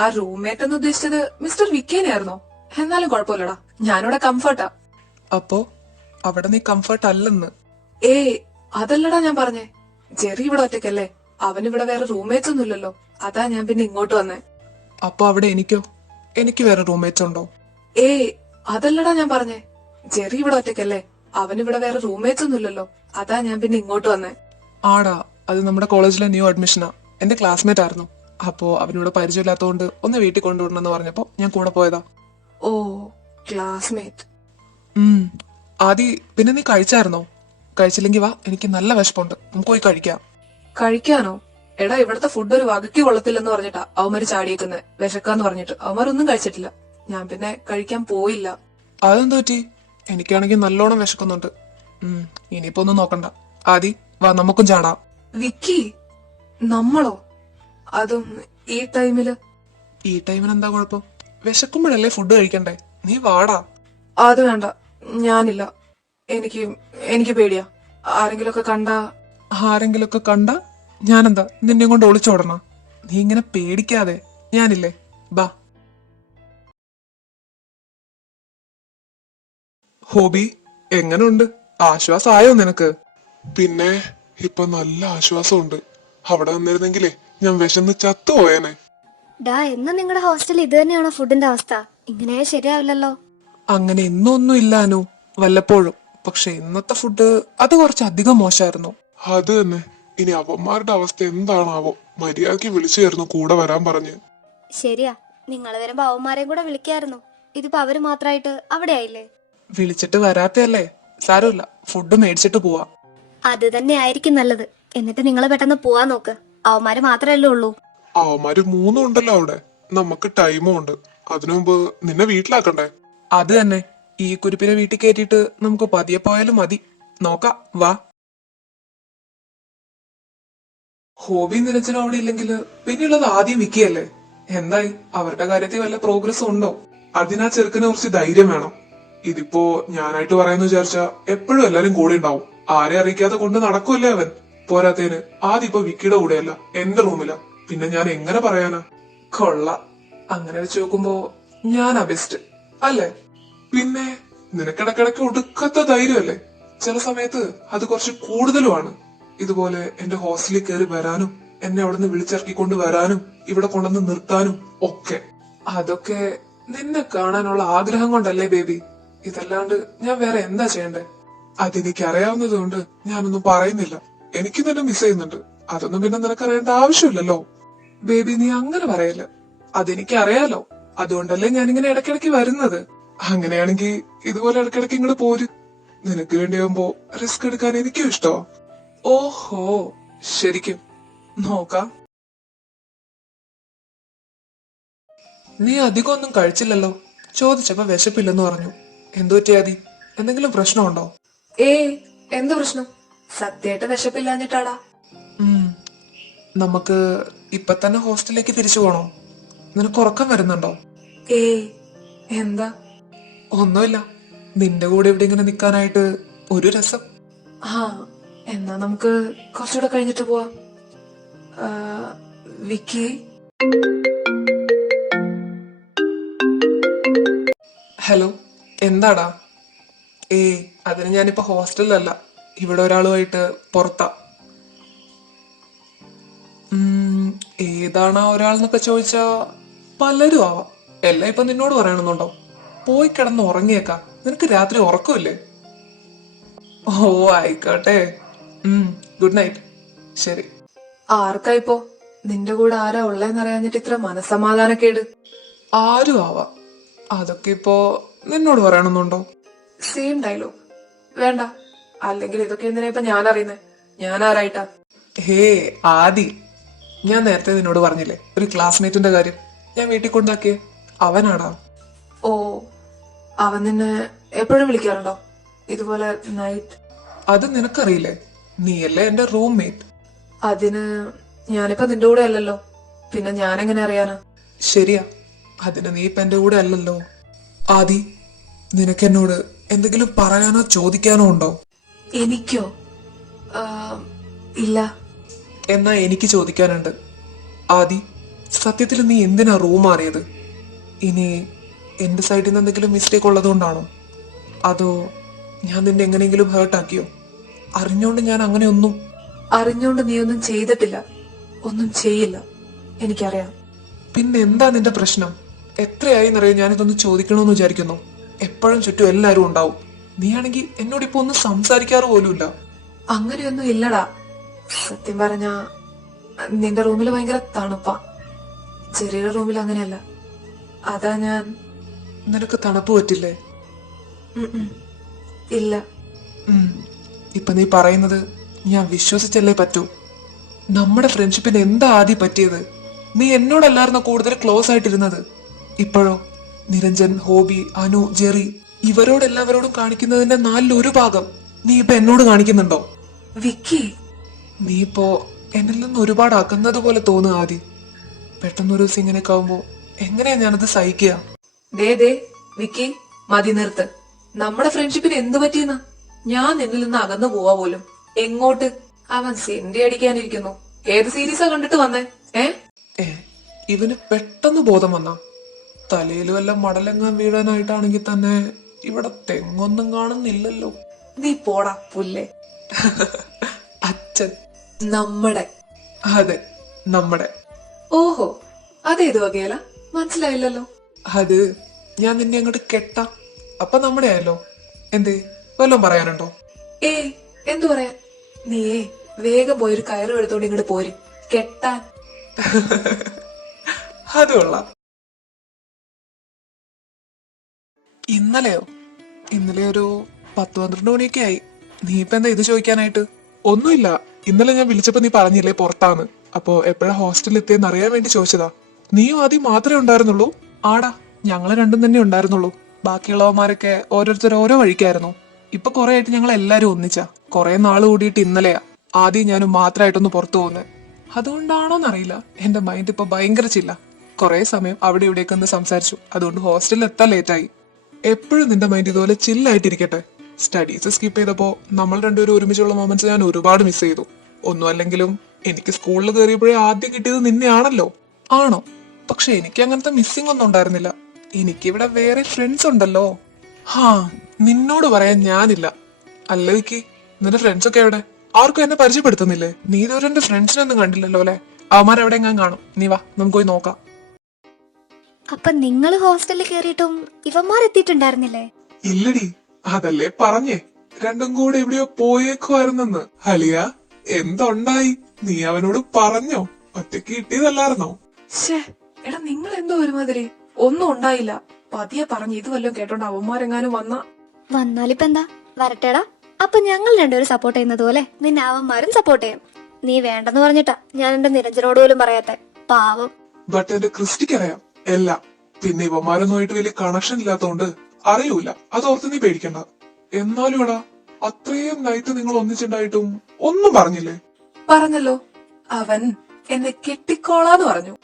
ആ റൂംമേറ്റ് എന്ന് ഉദ്ദേശിച്ചത് മിസ്റ്റർ വിക്കേനെയായിരുന്നോ? എന്നാലും കുഴപ്പമില്ലടാ, ഞാനിവിടെ കംഫർട്ടാ. അപ്പോ അവിടെ നീ കംഫർട്ട് അല്ലെന്ന്? അതല്ലടാ ഞാൻ പറഞ്ഞേ. ജെറി ഇവിടെ ഒറ്റയ്ക്കല്ലേ, അവനിവിടെ വേറെ റൂംമേറ്റ്സ് ഒന്നും ഇല്ലല്ലോ. അതാ ഞാൻ പിന്നെ ഇങ്ങോട്ട് വന്നേ. അപ്പൊ അവിടെ എനിക്കോ? എനിക്ക് വേറെ റൂംമേറ്റ്സ് ഉണ്ടോ? അതല്ലടാ ഞാൻ പറഞ്ഞേ. ജെറി ഇവിടെ ഒറ്റയ്ക്കല്ലേ, അവനിവിടെ വേറെ റൂംമേറ്റ്സ് ഒന്നും ഇല്ലല്ലോ. അതാ ഞാൻ പിന്നെ ഇങ്ങോട്ട് വന്നേ. ആടാ, അത് നമ്മുടെ കോളേജിലെ ന്യൂ അഡ്മിഷനാ. എന്റെ ക്ലാസ്മേറ്റ് ആയിരുന്നു. അപ്പോ അവനിവിടെ പരിചയമില്ലാത്തതുകൊണ്ട് ഒന്ന് വീട്ടിൽ കൊണ്ടുവിടണമെന്ന് പറഞ്ഞപ്പോ ഞാൻ കൂടെ പോയതാ. ക്ലാസ്മേറ്റ്. ആദി, പിന്നെ നീ കഴിച്ചായിരുന്നോ? കഴിച്ചില്ലെങ്കിൽ വാ, എനിക്ക് നല്ല വിശപ്പുണ്ട്, നമുക്ക് പോയി കഴിക്കാം. കഴിക്കാനോ? എടാ, ഇവിടത്തെ ഫുഡ് ഒരു വകയ്ക്ക് കൊള്ളത്തില്ലെന്ന് പറഞ്ഞിട്ടാ അവന്മാര് ചാടിയേക്കുന്നെ. വിശക്കാന്ന് പറഞ്ഞിട്ട് അവന്മാരൊന്നും കഴിച്ചിട്ടില്ല. ഞാൻ പിന്നെ കഴിക്കാൻ പോയില്ല. അതെന്തു പറ്റി? എനിക്കാണെങ്കിൽ നല്ലോണം വിശക്കുന്നുണ്ട്. ഇനിയിപ്പോ ഒന്നും നോക്കണ്ട. ആദി, വാ നമുക്കും ചാടാം. വിക്കി, നമ്മളോ? അതും ഈ ടൈമില്? ഈ ടൈമിന് എന്താ കുഴപ്പം? വിശക്കുമ്പോഴല്ലേ ഫുഡ് കഴിക്കണ്ടേ? നീ വാടാ. അത് വേണ്ട, ഞാനില്ല. എനിക്ക് പേടിയാ. ആരെങ്കിലുമൊക്കെ കണ്ടാ? ആരെങ്കിലുമൊക്കെ കണ്ട ഞാനെന്താ നിന്നെ കൊണ്ട് ഒളിച്ചോടണ? നീ ഇങ്ങനെ പേടിക്കാതെ, ഞാനില്ലേ, ബാ. ഹോബി, എങ്ങനെയുണ്ട്? ആശ്വാസമായോ നിനക്ക്? പിന്നെ ഇപ്പൊ നല്ല ആശ്വാസമുണ്ട്. അവിടെ വന്നിരുന്നെങ്കിലേ ഞാൻ വിശന്ന് ചത്തുപോയേനെ. എന്ന് നിങ്ങളുടെ ഹോസ്റ്റലിൽ ഇത് തന്നെയാണോ ഫുഡിന്റെ അവസ്ഥ? ഇങ്ങനെ ശരിയാവില്ലല്ലോ. അങ്ങനെ ഇന്നൊന്നും ഇല്ലാനു, വല്ലപ്പോഴും. പക്ഷെ ഇന്നത്തെ ഫുഡ് അത് കുറച്ച് അധികം മോശമായിരുന്നു. അത് തന്നെ. ഇനി അവന്മാരുടെ അവസ്ഥ എന്താണാവോ? മര്യാദക്ക് വിളിച്ചായിരുന്നു കൂടെ വരാൻ പറഞ്ഞ്. ശരിയാ, നിങ്ങൾ വരുമ്പോ അവന്മാരെയും കൂടെ വിളിക്കായിരുന്നു. ഇതിപ്പോ അവര് മാത്രമായിട്ട് അവിടെ ആയില്ലേ. വിളിച്ചിട്ട് വരാത്തല്ലേ? സാരമില്ല, ഫുഡ് മേടിച്ചിട്ട് പോവാ. അത് തന്നെ ആയിരിക്കും നല്ലത്. എന്നിട്ട് നിങ്ങൾ പെട്ടെന്ന് പോവാൻ നോക്ക്. അവന്മാര് മാത്രമല്ലേ ഉള്ളൂ. അവന്മാര് 3 ഉണ്ടല്ലോ അവിടെ. നമുക്ക് ടൈമും ഉണ്ട്. അതിനു മുമ്പ് നിന്നെ വീട്ടിലാക്കണ്ടേ? അത് തന്നെ. ഈ കുരിപ്പിനെ വീട്ടിൽ കയറ്റിയിട്ട് നമുക്ക് പതിയെ പോയാലും മതി. നോക്കാം, വാ. ഹോബി നിരച്ചനും അവിടെ ഇല്ലെങ്കിൽ പിന്നെയുള്ളത് ആദ്യം വിക്കിയല്ലേ. എന്തായി, അവരുടെ കാര്യത്തിൽ വല്ല പ്രോഗ്രസ് ഉണ്ടോ? അതിനാ ചെറുക്കിനെ കുറച്ച് ധൈര്യം വേണം. ഇതിപ്പോ ഞാനായിട്ട് പറയാന്ന് വിചാരിച്ചാ എപ്പോഴും എല്ലാരും കൂടെ ഉണ്ടാവും. ആരെ അറിയിക്കാതെ കൊണ്ട് നടക്കൂല്ലേ അവൻ. പോരാത്തേന് ആദ്യം ഇപ്പൊ വിക്കിയുടെ കൂടെയല്ല, എന്റെ റൂമിലാ. പിന്നെ ഞാൻ എങ്ങനെ പറയാനാ? കൊള്ള. അങ്ങനെ വെച്ച് നോക്കുമ്പോ ഞാനാ ബെസ്റ്റ് അല്ലേ? പിന്നെ നിനക്കിടക്കിടക്ക് ഒടുക്കത്തെ ധൈര്യമല്ലേ. ചില സമയത്ത് അത് കുറച്ച് കൂടുതലുമാണ്. ഇതുപോലെ എന്റെ ഹോസ്റ്റലിൽ കയറി വരാനും എന്നെ അവിടുന്ന് വിളിച്ചിറക്കിക്കൊണ്ട് വരാനും ഇവിടെ കൊണ്ടുവന്ന് നിർത്താനും ഒക്കെ. അതൊക്കെ നിന്നെ കാണാനുള്ള ആഗ്രഹം കൊണ്ടല്ലേ ബേബി. ഇതല്ലാണ്ട് ഞാൻ വേറെ എന്താ ചെയ്യണ്ടേ? അതെനിക്ക് അറിയാവുന്നതുകൊണ്ട് ഞാനൊന്നും പറയുന്നില്ല. എനിക്ക് നിന്നെ മിസ് ചെയ്യുന്നുണ്ട്. അതൊന്നും പിന്നെ നിനക്കറിയേണ്ട ആവശ്യമില്ലല്ലോ. ബേബി, നീ അങ്ങനെ പറയല്ല. അതെനിക്ക് അറിയാലോ. അതുകൊണ്ടല്ലേ ഞാനിങ്ങനെ ഇടയ്ക്കിടയ്ക്ക് വരുന്നത്. അങ്ങനെയാണെങ്കിൽ ഇതുപോലെ ഇടയ്ക്കിടയ്ക്ക് ഇങ്ങോട്ട് പോര്. നിനക്ക് വേണ്ടിയാകുമ്പോ റിസ്ക് എടുക്കാൻ എനിക്കും ഇഷ്ടമാ. ഓഹോ, ശരിക്കും നോക്കാം. നീ അധികം ഒന്നും കഴിച്ചില്ലല്ലോ. ചോദിച്ചപ്പോ വിശപ്പില്ലെന്ന് പറഞ്ഞു. എന്തു പറ്റിയാതി? എന്തെങ്കിലും പ്രശ്നമുണ്ടോ? എന്ത് പ്രശ്നം? സത്യമായിട്ട് വിശപ്പില്ലാഞ്ഞിട്ടാടാ. നമുക്ക് ഇപ്പൊ തന്നെ ഹോസ്റ്റലിലേക്ക് തിരിച്ചു പോണോ? നിനക്ക് ഉറക്കം വരുന്നുണ്ടോ? എന്താ? ഒന്നുമില്ല, നിന്റെ കൂടെ ഇവിടെ ഇങ്ങനെ നിക്കാനായിട്ട് ഒരു രസം. എന്നാ നമുക്ക് കുറച്ചുകൂടെ കഴിഞ്ഞിട്ട് പോവാം. വിക്കി, ഹലോ, എന്താടാ? അതിന് ഞാനിപ്പോ ഹോസ്റ്റലിലല്ല, ഇവിടെ ഒരാളുമായിട്ട് പുറത്താ. ഏതാണ് ആ ഒരാളെന്നൊക്കെ ചോദിച്ചാ പലരും ആവാം. എല്ലാം ഇപ്പൊ നിന്നോട് പറയണമെന്നുണ്ടോ? പോയി കിടന്ന് ഉറങ്ങിയേക്കാം. നിനക്ക് രാത്രി ഉറക്കമില്ലേ? ഓ, ആയിക്കോട്ടെ. Good night. ശരി. ആർക്കാ ഇപ്പോ? നിന്റെ കൂടെ ആരാ ഉള്ളേന്നറിയാഞ്ഞിട്ട് ഇത്ര മനസമാധാനക്കേട്? ആരും ആവാം. അതൊക്കെ ഇപ്പോ നിന്നോട് പറയണമെന്നുണ്ടോ? സെയിം ഡയലോഗ് വേണ്ട. അല്ലെങ്കിൽ ഇതൊക്കെ എന്തിനാ ഇപ്പൊ ഞാൻ അറിയുന്നേ? ഞാൻ ആരായിട്ടാ? ആദി, ഞാൻ നേരത്തെ നിന്നോട് പറഞ്ഞില്ലേ ഒരു ക്ലാസ്മേറ്റിന്റെ കാര്യം? ഞാൻ വീട്ടിൽ കൊണ്ടാക്കിയ അവനാടാ. ഓ, അവൻ നിന്നെ എപ്പോഴും വിളിക്കാറുണ്ടോ ഇതുപോലെ നൈറ്റ്? അത് നിനക്കറിയില്ലേ? നീയല്ലേ എന്റെ റൂംമേറ്റ്. അതിന് ഞാനിപ്പോ നിന്റെ കൂടെ അല്ലല്ലോ, പിന്നെ ഞാൻ എങ്ങനെ അറിയാനാ? ശരിയാ, അതിന് നീ ഇപ്പൊ എന്റെ കൂടെ അല്ലല്ലോ. ആദി, നിനക്ക് എന്നോട് എന്തെങ്കിലും പറയാനോ ചോദിക്കാനോ ഉണ്ടോ? എനിക്കോ? ഇല്ല. എന്നാ എനിക്ക് ചോദിക്കാനുണ്ട്. ആദി, സത്യത്തിൽ നീ എന്തിനാ റൂം മാറിയത്? ഇനി എന്റെ സൈഡിൽ നിന്ന് എന്തെങ്കിലും മിസ്റ്റേക്ക് ഉള്ളതുകൊണ്ടാണോ? അതോ ഞാൻ നിന്നെ എങ്ങനെയെങ്കിലും ഹേർട്ടാക്കിയോ? അറിഞ്ഞോണ്ട് ഞാൻ അങ്ങനെയൊന്നും. അറിഞ്ഞോണ്ട് നീ ഒന്നും ചെയ്തിട്ടില്ല, ഒന്നും ചെയ്യില്ല, എനിക്കറിയാം. പിന്നെ എന്താ നിന്റെ പ്രശ്നം? എത്രയായി എന്നറിയാം ഞാനിതൊന്ന് ചോദിക്കണമെന്ന് വിചാരിക്കുന്നു. എപ്പോഴും ചുറ്റും എല്ലാരും ഉണ്ടാവും. നീയാണെങ്കിൽ എന്നോട് ഇപ്പൊ ഒന്നും സംസാരിക്കാറ് പോലുമില്ല. അങ്ങനെയൊന്നും ഇല്ലടാ. സത്യം പറഞ്ഞ നിന്റെ റൂമിൽ ഭയങ്കര തണുപ്പാ. ചെറിയ റൂമിൽ അങ്ങനെയല്ല. അതാ ഞാൻ. നിനക്ക് തണുപ്പ് പറ്റില്ലേ? ഇല്ല. ഇപ്പൊ നീ പറയുന്നത് ഞാൻ വിശ്വസിച്ചല്ലേ പറ്റൂ. നമ്മുടെ ഫ്രണ്ട്ഷിപ്പിന് എന്താ ആദ്യം പറ്റിയത്? നീ എന്നോടല്ലായിരുന്നോ കൂടുതൽ ക്ലോസ് ആയിട്ടിരുന്നത്? ഇപ്പോഴോ നിരഞ്ജൻ, ഹോബി, അനു, ജെറി ഇവരോടെല്ലാവരോടും കാണിക്കുന്നതിന്റെ 1/4 നീ ഇപ്പൊ എന്നോട് കാണിക്കുന്നുണ്ടോ? വിക്കി, നീ ഇപ്പോ എന്നിൽ നിന്ന് ഒരുപാട് അകന്നത് പോലെ തോന്നുക ആദി. പെട്ടെന്നൊരു ദിവസം ഇങ്ങനെയൊക്കെ ആവുമ്പോ എങ്ങനെയാ ഞാനത് സഹിക്കുക? വിക്കി, മതി നിർത്ത്. നമ്മുടെ ഫ്രണ്ട്ഷിപ്പിന് എന്ത് പറ്റിയെന്നാ? ഞാൻ നിന്നിൽ നിന്ന് അകന്നു പോവാ പോലും. എങ്ങോട്ട്? അവൻ സെന്റി അടിക്കാനിരിക്കുന്നു. ഏത് സീരീസാ കണ്ടിട്ട് വന്നേ? ഇവന് പെട്ടെന്ന് ബോധം വന്ന തലയിൽ വല്ല മടലെങ്ങാൻ വീഴാനായിട്ടാണെങ്കിൽ തന്നെ ഇവിടെ തെങ്ങൊന്നും കാണുന്നില്ലല്ലോ. നീ പോടാ പുല്ലേ. അച്ഛൻ. നമ്മുടെ. അതെ, നമ്മുടെ. ഓഹോ, അതേത് വകയല്ല? മനസ്സിലായില്ലല്ലോ. അത് ഞാൻ നിന്നെ അങ്ങോട്ട് കെട്ടാ, അപ്പൊ നമ്മുടെ ആയല്ലോ. എന്തേ, വല്ലതും പറയാനുണ്ടോ? എന്തു പറയാൻ? നീയേ വേഗം പോയൊരു കയറും എടുത്തോണ്ട് ഇങ്ങോട്ട് പോര്, കെട്ടാൻ. അത് കൊള്ളാം. ഇന്നലെയോ? ഇന്നലെ ഒരു 10-12 മണിയൊക്കെ ആയി. നീ ഇപ്പൊ എന്താ ഇത് ചോദിക്കാനായിട്ട്? ഒന്നുമില്ല, ഇന്നലെ ഞാൻ വിളിച്ചപ്പോ നീ പറഞ്ഞില്ലേ പുറത്താന്ന്. അപ്പൊ എപ്പോഴാ ഹോസ്റ്റലിൽ എത്തിയെന്ന് അറിയാൻ വേണ്ടി ചോദിച്ചതാ. നീയും ആദ്യം മാത്രമേ ഉണ്ടായിരുന്നുള്ളൂ? ആടാ, ഞങ്ങള് രണ്ടും തന്നെ ഉണ്ടായിരുന്നുള്ളൂ. ബാക്കിയുള്ളവന്മാരൊക്കെ ഓരോരുത്തർ ഓരോ വഴിക്കായിരുന്നു. ഇപ്പൊ കുറെ ആയിട്ട് ഞങ്ങൾ എല്ലാരും ഒന്നിച്ചാ. കുറെ നാള് കൂടിയിട്ട് ഇന്നലെയാ ആദ്യം ഞാനും മാത്രമായിട്ടൊന്ന് പുറത്തു പോകുന്നത്. അതുകൊണ്ടാണോന്നറിയില്ല എന്റെ മൈൻഡ് ഇപ്പൊ ഭയങ്കര ചില്ല. കുറെ സമയം അവിടെ ഇവിടെയൊക്കെ ഒന്ന് സംസാരിച്ചു. അതുകൊണ്ട് ഹോസ്റ്റലിൽ എത്താൻ ലേറ്റായി. എപ്പോഴും നിന്റെ മൈൻഡ് ഇതുപോലെ ചില്ലായിട്ടിരിക്കട്ടെ. സ്റ്റഡീസ് സ്കിപ്പ് ചെയ്തപ്പോ നമ്മൾ രണ്ടുപേരും ഒരുമിച്ചുള്ള മൊമെന്റ്സ് ഞാൻ ഒരുപാട് മിസ് ചെയ്തു. ഒന്നും അല്ലെങ്കിലും എനിക്ക് സ്കൂളിൽ കയറിയപ്പോഴേ ആദ്യം കിട്ടിയത് നിന്നെയാണല്ലോ. ആണോ? പക്ഷെ എനിക്ക് അങ്ങനത്തെ മിസ്സിംഗ് ഒന്നും ഉണ്ടായിരുന്നില്ല. എനിക്കിവിടെ വേറെ ഫ്രണ്ട്സ് ഉണ്ടല്ലോ. ഹാ, നിന്നോട് പറയാൻ ഞാനില്ല. അല്ല വിക്കി, നിന്റെ ഫ്രണ്ട്സ് ഒക്കെ എവിടെ? ആർക്കും എന്നെ പരിചയപ്പെടുത്തുന്നില്ലേ? നീ ഇതുവരെ എന്റെ ഫ്രണ്ട്സിനൊന്നും കണ്ടില്ലല്ലോ അല്ലെ? അവന്മാരെവിടെ ഞാൻ കാണും. നീ വാ, നമുക്ക് പോയി നോക്കാം. അപ്പൊ നിങ്ങൾ ഹോസ്റ്റലിൽ കയറിയിട്ടും ഇവന്മാരെത്തിയിട്ടുണ്ടായിരുന്നില്ലേ? ഇല്ലടി, അതല്ലേ പറഞ്ഞേ, രണ്ടും കൂടെ എവിടെയോ പോയേക്കുമായിരുന്നെന്ന്. അലിയ, എന്തുണ്ടായി? നീ അവനോട് പറഞ്ഞോ? ഒറ്റയ്ക്ക് കിട്ടിയതല്ലായിരുന്നോ? ഷേ, എടാ നിങ്ങൾ എന്തോ ഒരുമാതിരി. ഒന്നും ഉണ്ടായില്ല. പതിയെ പറഞ്ഞു. ഇത് വല്ലതും കേട്ടോണ്ട് അവന്മാരെങ്ങാനും വന്നാലിപ്പ എന്താ, വരട്ടേടാ. അപ്പൊ ഞങ്ങൾ രണ്ടുപേരും സപ്പോർട്ട് ചെയ്യുന്നത് പോലെ നിന്നെ അവന്മാരും സപ്പോർട്ട് ചെയ്യും. നീ വേണ്ടെന്ന് പറഞ്ഞിട്ടാ ഞാൻ എന്റെ നിരഞ്ജനോട് പോലും പറയാത്തെ. പാവം. ബട്ട് എന്റെ ക്രിസ്റ്റിക്കറിയാം എല്ലാം. പിന്നെ ഇവന്മാരൊന്നുമായിട്ട് വലിയ കണക്ഷൻ ഇല്ലാത്തോണ്ട് അറിയൂല. അതോർത്ത് നീ പേടിക്കണ്ട. എന്നാലും എടാ, അത്രയും നൈറ്റ് നിങ്ങൾ ഒന്നിച്ചുണ്ടായിട്ടും ഒന്നും പറഞ്ഞില്ലേ? പറഞ്ഞല്ലോ, അവൻ എന്നെ കെട്ടിക്കോളാന്ന് പറഞ്ഞു.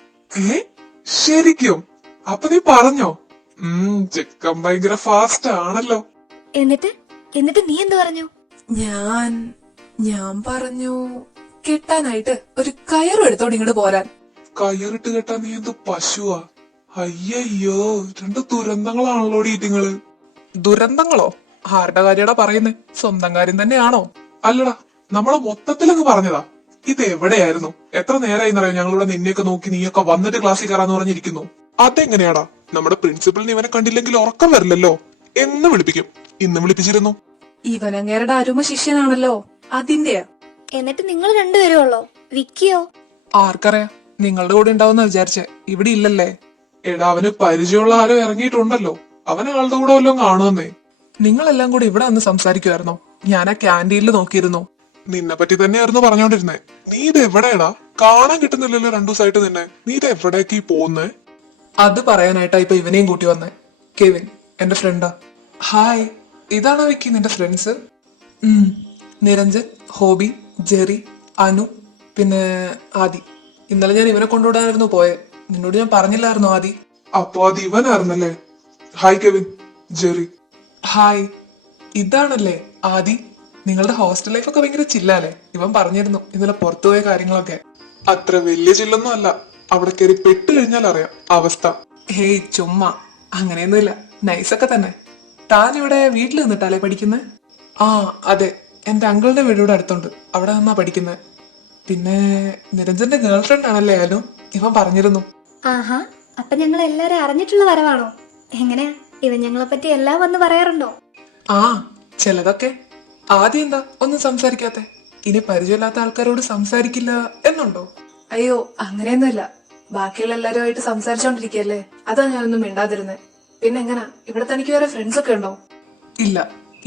ശരിക്കും? അപ്പൊ നീ പറഞ്ഞോ? ചെക്കൻ ഭയങ്കര ഫാസ്റ്റ് ആണല്ലോ. എന്നിട്ട് എന്നിട്ട് നീ എന്ത് പറഞ്ഞു? ഞാൻ പറഞ്ഞു കെട്ടാനായിട്ട് ഒരു കയറും എടുത്തോണ്ട് ഇങ്ങോട്ട് പോരാൻ. കയറിട്ട് കെട്ടാൻ നീ എന്ത് പശുവാ? അയ്യോ, രണ്ട് ദുരന്തങ്ങളാണല്ലോ ഈറ്റിങ്ങള്. ദുരന്തങ്ങളോ? ആരുടെ കാര്യടാ പറയുന്നേ? സ്വന്തം കാര്യം തന്നെയാണോ? അല്ലടാ, നമ്മളെ മൊത്തത്തിലങ്ങ് പറഞ്ഞതാ. ഇത് എവിടെയായിരുന്നു? എത്ര നേരമായിന്നറിയോ ഞങ്ങളിവിടെ നിന്നെയൊക്കെ നോക്കി നീയൊക്കെ വന്നിട്ട് ക്ലാസ്സിൽ കയറാന്ന് പറഞ്ഞിരിക്കുന്നു. അതെങ്ങനെയാടാ? നമ്മുടെ പ്രിൻസിപ്പലിന് ഇവനെ കണ്ടില്ലെങ്കിൽ ഉറക്കം വരില്ലല്ലോ. എന്ന് വിളിപ്പിക്കും. ഇന്ന് വിളിപ്പിച്ചിരുന്നു. ഇവനങ്ങേരുടെ അരുമ ശിഷ്യനാണല്ലോ, അതിന്റെയാ. എന്നിട്ട് നിങ്ങൾ രണ്ടുപേരും ഉള്ളോ? വിക്കിയോ? ആർക്കറിയാം, നിങ്ങളുടെ കൂടെ ഉണ്ടാവുന്ന വിചാരിച്ചേ. ഇവിടെ ഇല്ലല്ലേ. എടാ, അവന് പരിചയമുള്ള ആരോ ഇറങ്ങിയിട്ടുണ്ടല്ലോ. അവനെ ആളുടെ കൂടെ വല്ലതും കാണുമെന്നേ. നിങ്ങളെല്ലാം കൂടി ഇവിടെ വന്ന് സംസാരിക്കുമായിരുന്നോ? ഞാൻ ആ ക്യാൻറ്റീനിൽ നോക്കിയിരുന്നു. നിന്നെ പറ്റി തന്നെയായിരുന്നു പറഞ്ഞോണ്ടിരുന്നേ. നീ ഇത് എവിടെയാടാ? കാണാൻ കിട്ടുന്നില്ലല്ലോ രണ്ടു ദിവസമായിട്ട് നിന്നെ. നീ ഇത് എവിടേക്ക് പോകുന്നേ? അത് പറയാനായിട്ടാ ഇപ്പൊ ഇവനെയും കൂട്ടി വന്നേ. കെവിൻ, എന്റെ ഫ്രണ്ടാ. ഹായ്, ഇതാണോ വിക്കി നിന്റെ friends? Niranjan, hobby, Jerry, Anu, പിന്നെ ആദി. ഇന്നലെ ഞാൻ ഇവനെ കൊണ്ടുവിടാനായിരുന്നു പോയെ. നിന്നോട് ഞാൻ പറഞ്ഞില്ലായിരുന്നു ആദി? അപ്പൊ അത് ഇവനായിരുന്നല്ലേ. Hi Kevin, Jerry. ഹായ്, ഇതാണല്ലേ ആദി. നിങ്ങളുടെ ഹോസ്റ്റൽ ലൈഫ് ഒക്കെ ഭയങ്കര ചില്ലാല്ലേ? ഇവൻ പറഞ്ഞിരുന്നു ഇന്നലെ പുറത്തുപോയ കാര്യങ്ങളൊക്കെ. അത്ര വലിയ ചില്ലൊന്നും അല്ല. അവിടെ കയറി പെട്ട് കഴിഞ്ഞാൽ അറിയാം അവസ്ഥ. ഹേയ് ചുമ്മാ, അങ്ങനെയൊന്നുമില്ല. നൈസൊക്കെ തന്നെ. താൻ ഇവിടെ വീട്ടിൽ നിന്നിട്ടല്ലേ പഠിക്കുന്നത്? ആ അതെ, എന്റെ അങ്കിളുടെ വീടിവിടെ അടുത്തുണ്ട്. അവിടെ നിന്നാ പഠിക്കുന്നത്. പിന്നെ നിരഞ്ജന്റെ ഗേൾഫ്രണ്ട് ആണല്ലേ അനു? ഇവൻ പറഞ്ഞിരുന്നു. ആഹാ, അപ്പൊ ഞങ്ങൾ എല്ലാരും അറിഞ്ഞിട്ടുള്ള വരവാണോ? എങ്ങനെയാ, ഇവൻ ഞങ്ങളെ പറ്റി എല്ലാം വന്ന് പറയാറുണ്ടോ? ആ, ചിലതൊക്കെ. ആദ്യം എന്താ ഒന്നും സംസാരിക്കാത്തെ? ഇനി പരിചയമില്ലാത്ത ആൾക്കാരോട് സംസാരിക്കില്ല എന്നുണ്ടോ? അയ്യോ, അങ്ങനെയൊന്നുമില്ല. ബാക്കിയുള്ള എല്ലാരുമായിട്ട് സംസാരിച്ചോണ്ടിരിക്കല്ലേ, അതാ ഞാനൊന്നും മിണ്ടാതിരുന്നേ. പിന്നെ എങ്ങനാ, ഇവിടെ തനിക്ക് വേറെ ഫ്രണ്ട്സ് ഒക്കെ ഉണ്ടോ? ഇല്ല,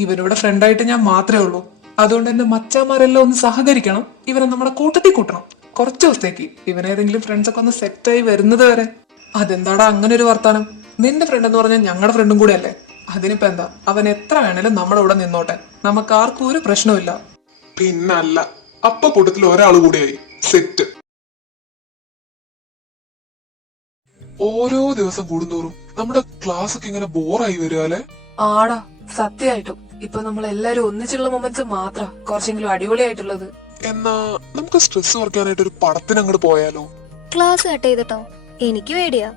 ഇവനോട് ഫ്രണ്ടായിട്ട് ഞാൻ മാത്രമേ ഉള്ളൂ. അതുകൊണ്ട് എന്റെ മച്ചാമാരെല്ലാം ഒന്ന് സഹകരിക്കണം. ഇവനെ നമ്മുടെ കൂട്ടത്തിൽ കൂട്ടണം കുറച്ചു ദിവസത്തേക്ക്. ഇവനേതെങ്കിലും ഫ്രണ്ട്സ് ഒക്കെ ഒന്ന് സെറ്റായി വരുന്നത് വരെ. അതെന്താടാ അങ്ങനെ ഒരു വർത്താനം? നിന്റെ ഫ്രണ്ട് എന്ന് പറഞ്ഞാൽ ഞങ്ങളുടെ ഫ്രണ്ടും കൂടെ അല്ലേ. അതിനിപ്പോ എന്താ, അവൻ എത്ര വേണേലും നമ്മുടെ കൂടെ നിന്നോട്ടെ. നമുക്ക് ആർക്കും ഒരു പ്രശ്നമില്ല. പിന്നല്ല, അപ്പൊ കൂട്ടത്തിൽ ഒരാൾ കൂടിയായി സെറ്റ്. ഓരോ ദിവസം കൂടുന്തോറും നമ്മുടെ ക്ലാസ് ഒക്കെ ഇങ്ങനെ ബോറായി വരുവാല്ലേ? ആടാ, സത്യമായിട്ടും. ഇപ്പൊ നമ്മൾ എല്ലാരും ഒന്നിച്ചുള്ള മൊമെന്റ്സ് മാത്ര കുറച്ചെങ്കിലും അടിപൊളിയായിട്ടുള്ളത്. എന്നാ നമുക്ക് സ്ട്രെസ് കുറയ്ക്കാനായിട്ട് ഒരു പടത്തിന് അങ്ങോട്ട് പോയാലോ? ക്ലാസ് കട്ട് ചെയ്തിട്ടോ? എനിക്ക് പേടിയാ.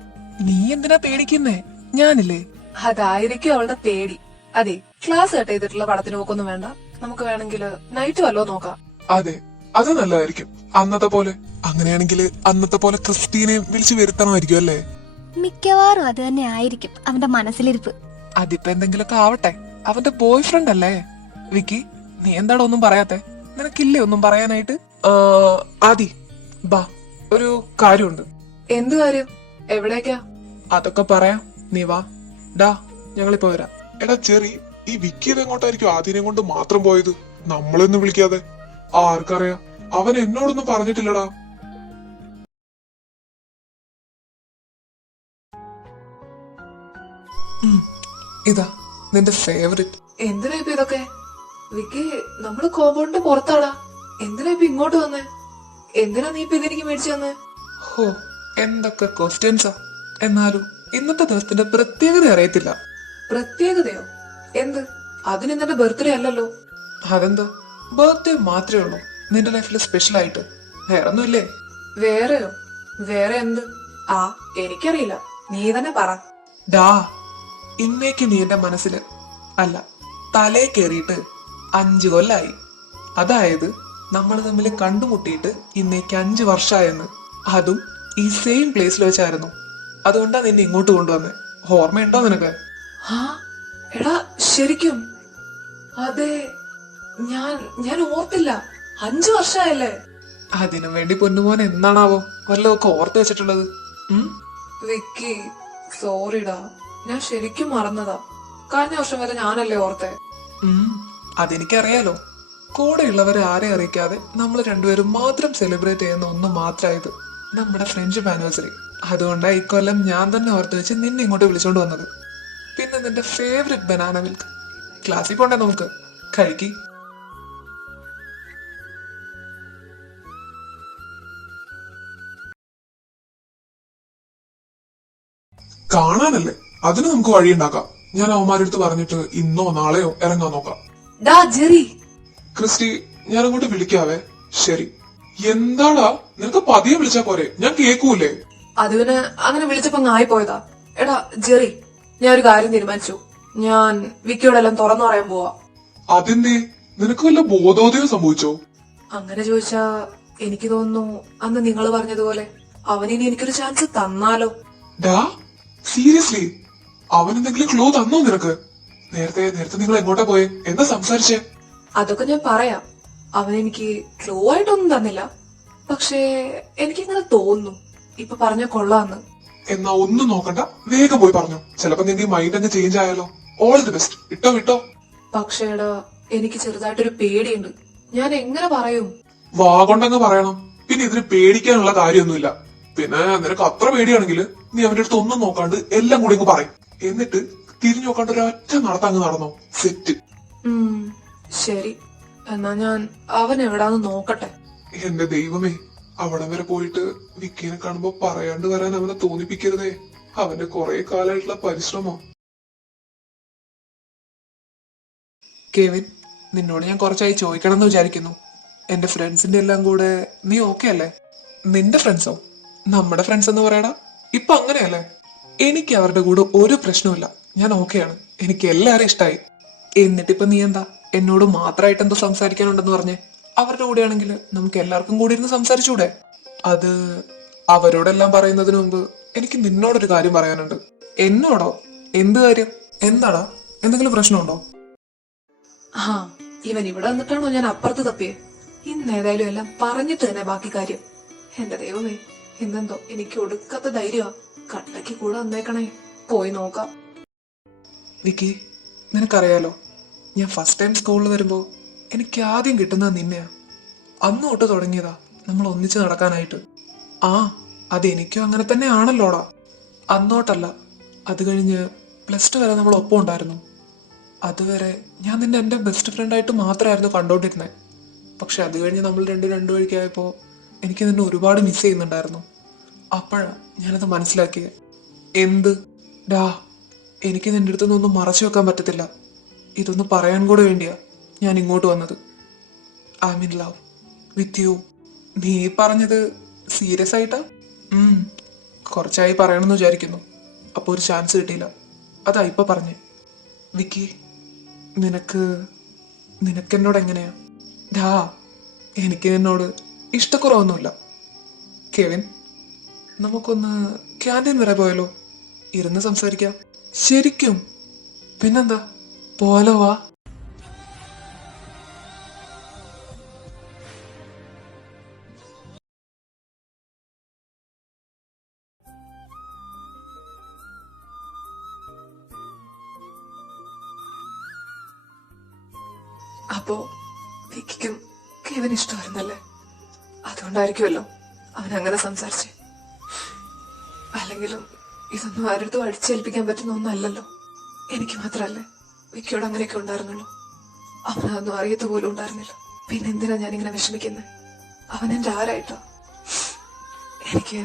നീ എന്തിനാ പേടിക്കുന്നേ? ഞാനില്ലേ. അതായിരിക്കും അവളുടെ പേടി. അതെ, ക്ലാസ് കട്ട് ചെയ്തിട്ടുള്ള പടത്തിന് പോക്കൊന്നും വേണ്ട. നമുക്ക് വേണമെങ്കിൽ നൈറ്റ് വല്ലോ നോക്കാം. അതെ, അത് നല്ലതായിരിക്കും. അന്നത്തെ പോലെ. അങ്ങനെയാണെങ്കിൽ അന്നത്തെ പോലെ ക്രിസ്റ്റീനെ വിളിച്ചു വരുത്തണമായിരിക്കും അല്ലേ? മിക്കവാറും അത് തന്നെ ആയിരിക്കും അവന്റെ മനസ്സിലിരിപ്പ്. അതിപ്പോ എന്തെങ്കിലുമൊക്കെ ആവട്ടെ. അവന്റെ ബോയ് ഫ്രണ്ട് അല്ലേ. വിക്കി, നീ എന്താടോ ഒന്നും പറയാത്തെ? നിനക്കില്ലേ ഒന്നും പറയാനായിട്ട്? ആദി ബാ, ഒരു കാര്യമുണ്ട്. എന്ത് കാര്യം? എവിടേക്കാ? അതൊക്കെ പറയാം, നീ വാ. ഡാ, ഞങ്ങളിപ്പോ വരാം. എടാ ചെറി, ഈ വിക്കിയത് എങ്ങോട്ടായിരിക്കും ആദ്യനെ കൊണ്ട് മാത്രം പോയത്? നമ്മളൊന്നും വിളിക്കാതെ? ആർക്കറിയാം, അവൻ എന്നോടൊന്നും പറഞ്ഞിട്ടില്ലടാ. ഇതാ നിന്റെ ഫേവറേറ്റ്. എന്തിനാ ഇപ്പൊ ഇതൊക്കെ? വിക്കി, നമ്മള് കോമ്പൗണ്ടിന്റെ പുറത്താടാ. എന്തിനാ ഇപ്പൊ ഇങ്ങോട്ട് വന്നേ? എന്തിനാ നീ ഇപ്പൊ ഇതെനിക്ക് മേടിച്ചു വന്നേ? ഹോ, എന്തൊക്കെ ക്വസ്റ്റ്യൻസാ. എന്നാലും ഇന്നത്തെ ദിവസത്തിന്റെ പ്രത്യേകത അറിയത്തില്ല. പ്രത്യേകതയോ? എന്ത്? അതിന് ഇന്നത്തെ ബർത്ത്ഡേ അല്ലല്ലോ. അതെന്താ, ബർത്ത്ഡേ മാത്രമേ ഉള്ളൂ നിന്റെ ലൈഫിൽ സ്പെഷ്യൽ ആയിട്ട്? വേറൊന്നുമില്ലേ? വേറെയോ? വേറെ എന്ത്? ആ, എനിക്കറിയില്ല, നീ തന്നെ പറ. ഡാ, ഇന്നേക്ക് നീ എന്റെ മനസ്സില് അല്ല തലേ കയറിയിട്ട് 5 കൊല്ലായി. അതായത് നമ്മൾ തമ്മിൽ കണ്ടുമുട്ടിയിട്ട് ഇന്നേക്ക് 5 വർഷമായെന്ന്. അതും ഈ സെയിം പ്ലേസിൽ വെച്ചായിരുന്നു. അതുകൊണ്ടാ നിന്നെ ഇങ്ങോട്ട് കൊണ്ടുവന്നേ. ഓർമ്മയുണ്ടോ നിനക്ക്? ആ, എടാ ശരിക്കും? അതെ, ഞാൻ ഓർത്തില്ല. 5 വർഷമായല്ലേ? അതിനു വേണ്ടി പൊന്നുമോൻ എന്നാണാവോ വല്ലതൊക്കെ ഓർത്ത് വെച്ചിട്ടുള്ളത്? വിക്കി, സോറിടാ, ഞാൻ ശരിക്കും മറന്നതാ. കഴിഞ്ഞ വർഷം വരെ ഞാനല്ലേ ഓർത്തെ. അതെനിക്കറിയാലോ. കൂടെയുള്ളവരെ ആരെ അറിയിക്കാതെ നമ്മൾ രണ്ടുപേരും മാത്രം സെലിബ്രേറ്റ് ചെയ്യുന്ന ഒന്ന് മാത്രമായത് നമ്മുടെ ഫ്രണ്ട്ഷിപ്പ് ആനിവേഴ്സറി. അതുകൊണ്ടാ ഇക്കൊല്ലം ഞാൻ തന്നെ ഓർത്ത് വെച്ച് നിന്നെ ഇങ്ങോട്ട് വിളിച്ചോണ്ട് വന്നത്. പിന്നെ നിന്റെ ഫേവറേറ്റ് ബനാന മിൽക്ക്. ക്ലാസ്സിൽ പോണ്ടേ നമുക്ക്? കഴിക്കി. കാണാനല്ലേ, അതിന് നമുക്ക് വഴിയുണ്ടാക്കാം. ഞാൻ അവന്മാരെടുത്ത് പറഞ്ഞിട്ട് ഇന്നോ നാളെയോ ഇറങ്ങാൻ നോക്കാം. ഡാ ജെറി. ക്രിസ്റ്റി, ഞാൻ അങ്ങോട്ട് വിളിക്കാവേ. ശരി. എന്താടാ, നിനക്ക് പതിയെ വിളിച്ചാ പോരെ? ഞാൻ കേക്കൂലേ? അതിന് അങ്ങനെ വിളിച്ചപ്പോ ആയി പോയതാ. എടാ ജെറി, ഞാൻ ഒരു കാര്യം തീരുമാനിച്ചു. ഞാൻ വിക്കിയോടെല്ലാം തുറന്നു പറയാൻ പോവാ. അതെന്തേ? നിനക്ക് വല്ല ബോധോദയം സംഭവിച്ചോ? അങ്ങനെ ചോദിച്ചാ എനിക്ക് തോന്നുന്നു അന്ന് നിങ്ങൾ പറഞ്ഞതുപോലെ അവനിനി എനിക്കൊരു ചാൻസ് തന്നാലോ. ഡാ, സീരിയസ്ലി? അവൻ എന്തെങ്കിലും ക്ലൂ തന്നോ നിനക്ക്? നേരത്തെ നിങ്ങൾ എങ്ങോട്ടാ പോയെ? എന്താ സംസാരിച്ചേ? അതൊക്കെ ഞാൻ പറയാം. അവൻ എനിക്ക് ക്ലൂ ആയിട്ടൊന്നും തന്നില്ല. പക്ഷേ എനിക്കിങ്ങനെ തോന്നുന്നു ഇപ്പൊ പറഞ്ഞ കൊള്ളാന്ന്. എന്നാ ഒന്നും നോക്കണ്ട, വേഗം പോയി പറഞ്ഞു. ചിലപ്പോ നിന്റെ മൈൻഡ് അങ്ങ് ചേഞ്ച് ആയാലോ. All the best. വിട്ടോ. പക്ഷേ എടാ, എനിക്ക് ചെറുതായിട്ടൊരു പേടിയുണ്ട്. ഞാൻ എങ്ങനെ പറയും? വാ കൊണ്ടങ്ങ് പറയണം. പിന്നെ ഇതിന് പേടിക്കാനുള്ള കാര്യമൊന്നുമില്ല. പിന്നെ നിനക്ക് അത്ര പേടിയാണെങ്കിൽ നീ അവന്റെ അടുത്ത് ഒന്നും നോക്കാണ്ട് എല്ലാം കൂടി അങ്ങ് പറയും. എന്നിട്ട് തിരിഞ്ഞു നോക്കാണ്ട് ഒരൊറ്റ നടത്തങ്ങ് നടന്നോ. സെറ്റ്. ശരി, എന്നാ ഞാൻ അവൻ എവിടാന്ന് നോക്കട്ടെ. എന്റെ ദൈവമേ, അവിടെ വരെ പോയിട്ട് വിക്കിനെ കാണുമ്പോ പറയാണ്ട് വരാൻ അവനെ തോന്നിപ്പിക്കരുതേ. അവന്റെ കുറെ കാലമായിട്ടുള്ള പരിശ്രമം. കെവിൻ, നിന്നോട് ഞാൻ കുറച്ചായി ചോദിക്കണം എന്ന് വിചാരിക്കുന്നു. എന്റെ ഫ്രണ്ട്സിന്റെ എല്ലാം കൂടെ നീ ഓക്കെ അല്ലേ? നിന്റെ ഫ്രണ്ട്സോ? നമ്മുടെ ഫ്രണ്ട്സ് എന്ന് പറയടാ. ഇപ്പൊ അങ്ങനെയല്ലേ? എനിക്ക് അവരുടെ കൂടെ ഒരു പ്രശ്നമില്ല. ഞാൻ ഓക്കെയാണ്. എനിക്ക് എല്ലാരും ഇഷ്ടമായി. എന്നിട്ടിപ്പൊ നീ എന്താ എന്നോട് മാത്രമായിട്ട് എന്തോ സംസാരിക്കാനുണ്ടെന്ന് പറഞ്ഞേ? അവരുടെ കൂടെയാണെങ്കിൽ നമുക്ക് എല്ലാവർക്കും കൂടി ഇരുന്ന് സംസാരിച്ചൂടെ? അത് അവരോടെല്ലാം പറയുന്നതിന് മുമ്പ് എനിക്ക് നിന്നോടൊരു കാര്യം പറയാനുണ്ട്. എന്നോടോ? എന്ത് കാര്യം? എന്താടാ, എന്തെങ്കിലും പ്രശ്നമുണ്ടോ? ആ, ഇവൻ ഇവിടെ വന്നിട്ടാണോ ഞാൻ അപ്പുറത്ത് തപ്പിയേ? ഇന്നേതായാലും എല്ലാം പറഞ്ഞിട്ട് തന്നെ ബാക്കി കാര്യം. എന്റെ ദൈവമേ, ഇന്നെന്തോ എനിക്ക് ഒടുക്കത്തെ ധൈര്യമാ. കട്ടയ്ക്ക് കൂടെ വന്നേക്കണേ. പോയി നോക്കാം. വിക്കി, നിനക്കറിയാലോ, ഞാൻ ഫസ്റ്റ് ടൈം സ്കൂളിൽ വരുമ്പോ എനിക്ക് ആദ്യം കിട്ടുന്നത് നിന്നെയാ. അന്ന് തൊട്ട് തുടങ്ങിയതാ നമ്മൾ ഒന്നിച്ച് നടക്കാനായിട്ട്. ആ, അതെനിക്കും അങ്ങനെ തന്നെ ആണല്ലോടാ. അന്നോട്ടല്ല, അത് കഴിഞ്ഞ് +2 വരെ നമ്മൾ ഒപ്പം ഉണ്ടായിരുന്നു. അതുവരെ ഞാൻ നിന്നെ എന്റെ ബെസ്റ്റ് ഫ്രണ്ടായിട്ട് മാത്രമായിരുന്നു കണ്ടോണ്ടിരുന്നത്. പക്ഷെ അത് കഴിഞ്ഞ് നമ്മൾ രണ്ടു വഴിക്കായപ്പോ എനിക്ക് നിന്നെ ഒരുപാട് മിസ് ചെയ്യുന്നുണ്ടായിരുന്നു. അപ്പോഴാ ഞാനത് മനസ്സിലാക്കിയത്. എന്ത്? ഡാ, എനിക്ക് നിന്റെ അടുത്തൊന്നും മറച്ചു വെക്കാൻ പറ്റത്തില്ല. ഇതൊന്ന് പറയാൻ കൂടെ വേണ്ടിയാ ഞാൻ ഇങ്ങോട്ട് വന്നത്. I mean love with you. നീ പറഞ്ഞത് സീരിയസ് ആയിട്ടാ? കുറച്ചായി പറയണമെന്ന് വിചാരിക്കുന്നു. അപ്പൊ ഒരു ചാൻസ് കിട്ടിയില്ല, അതാ ഇപ്പൊ പറഞ്ഞേ. വിക്കി, നിനക്കെന്നോട് എങ്ങനെയാ? ഡാ, എനിക്ക് നിന്നോട് ഇഷ്ടക്കുറവൊന്നുമില്ല. കെവിൻ, നമുക്കൊന്ന് ക്യാൻറ്റീൻ വരെ പോയാലോ? ഇരുന്ന് സംസാരിക്കാം. ശരിക്കും? പിന്നെന്താ, പോലോ. വാ. അപ്പോ വിക്കിക്കും കെവിൻ ഇഷ്ടമായിരുന്നല്ലേ? അതുകൊണ്ടായിരിക്കുമല്ലോ അവൻ അങ്ങനെ സംസാരിച്ചേ. അല്ലെങ്കിലും ഇതൊന്നും ആരുടെ അടിച്ചേൽപ്പിക്കാൻ പറ്റുന്ന ഒന്നല്ലല്ലോ. എനിക്ക് മാത്രല്ലേ വിക്കിയോട് അങ്ങനെയൊക്കെ ഉണ്ടായിരുന്നുള്ളൂ. അവനതൊന്നും അറിയത്ത് പോലും ഉണ്ടായിരുന്നില്ല. പിന്നെ എന്തിനാ ഞാനിങ്ങനെ വിഷമിക്കുന്നത്? അവൻ എന്റെ ആരായിട്ടോ? എനിക്ക്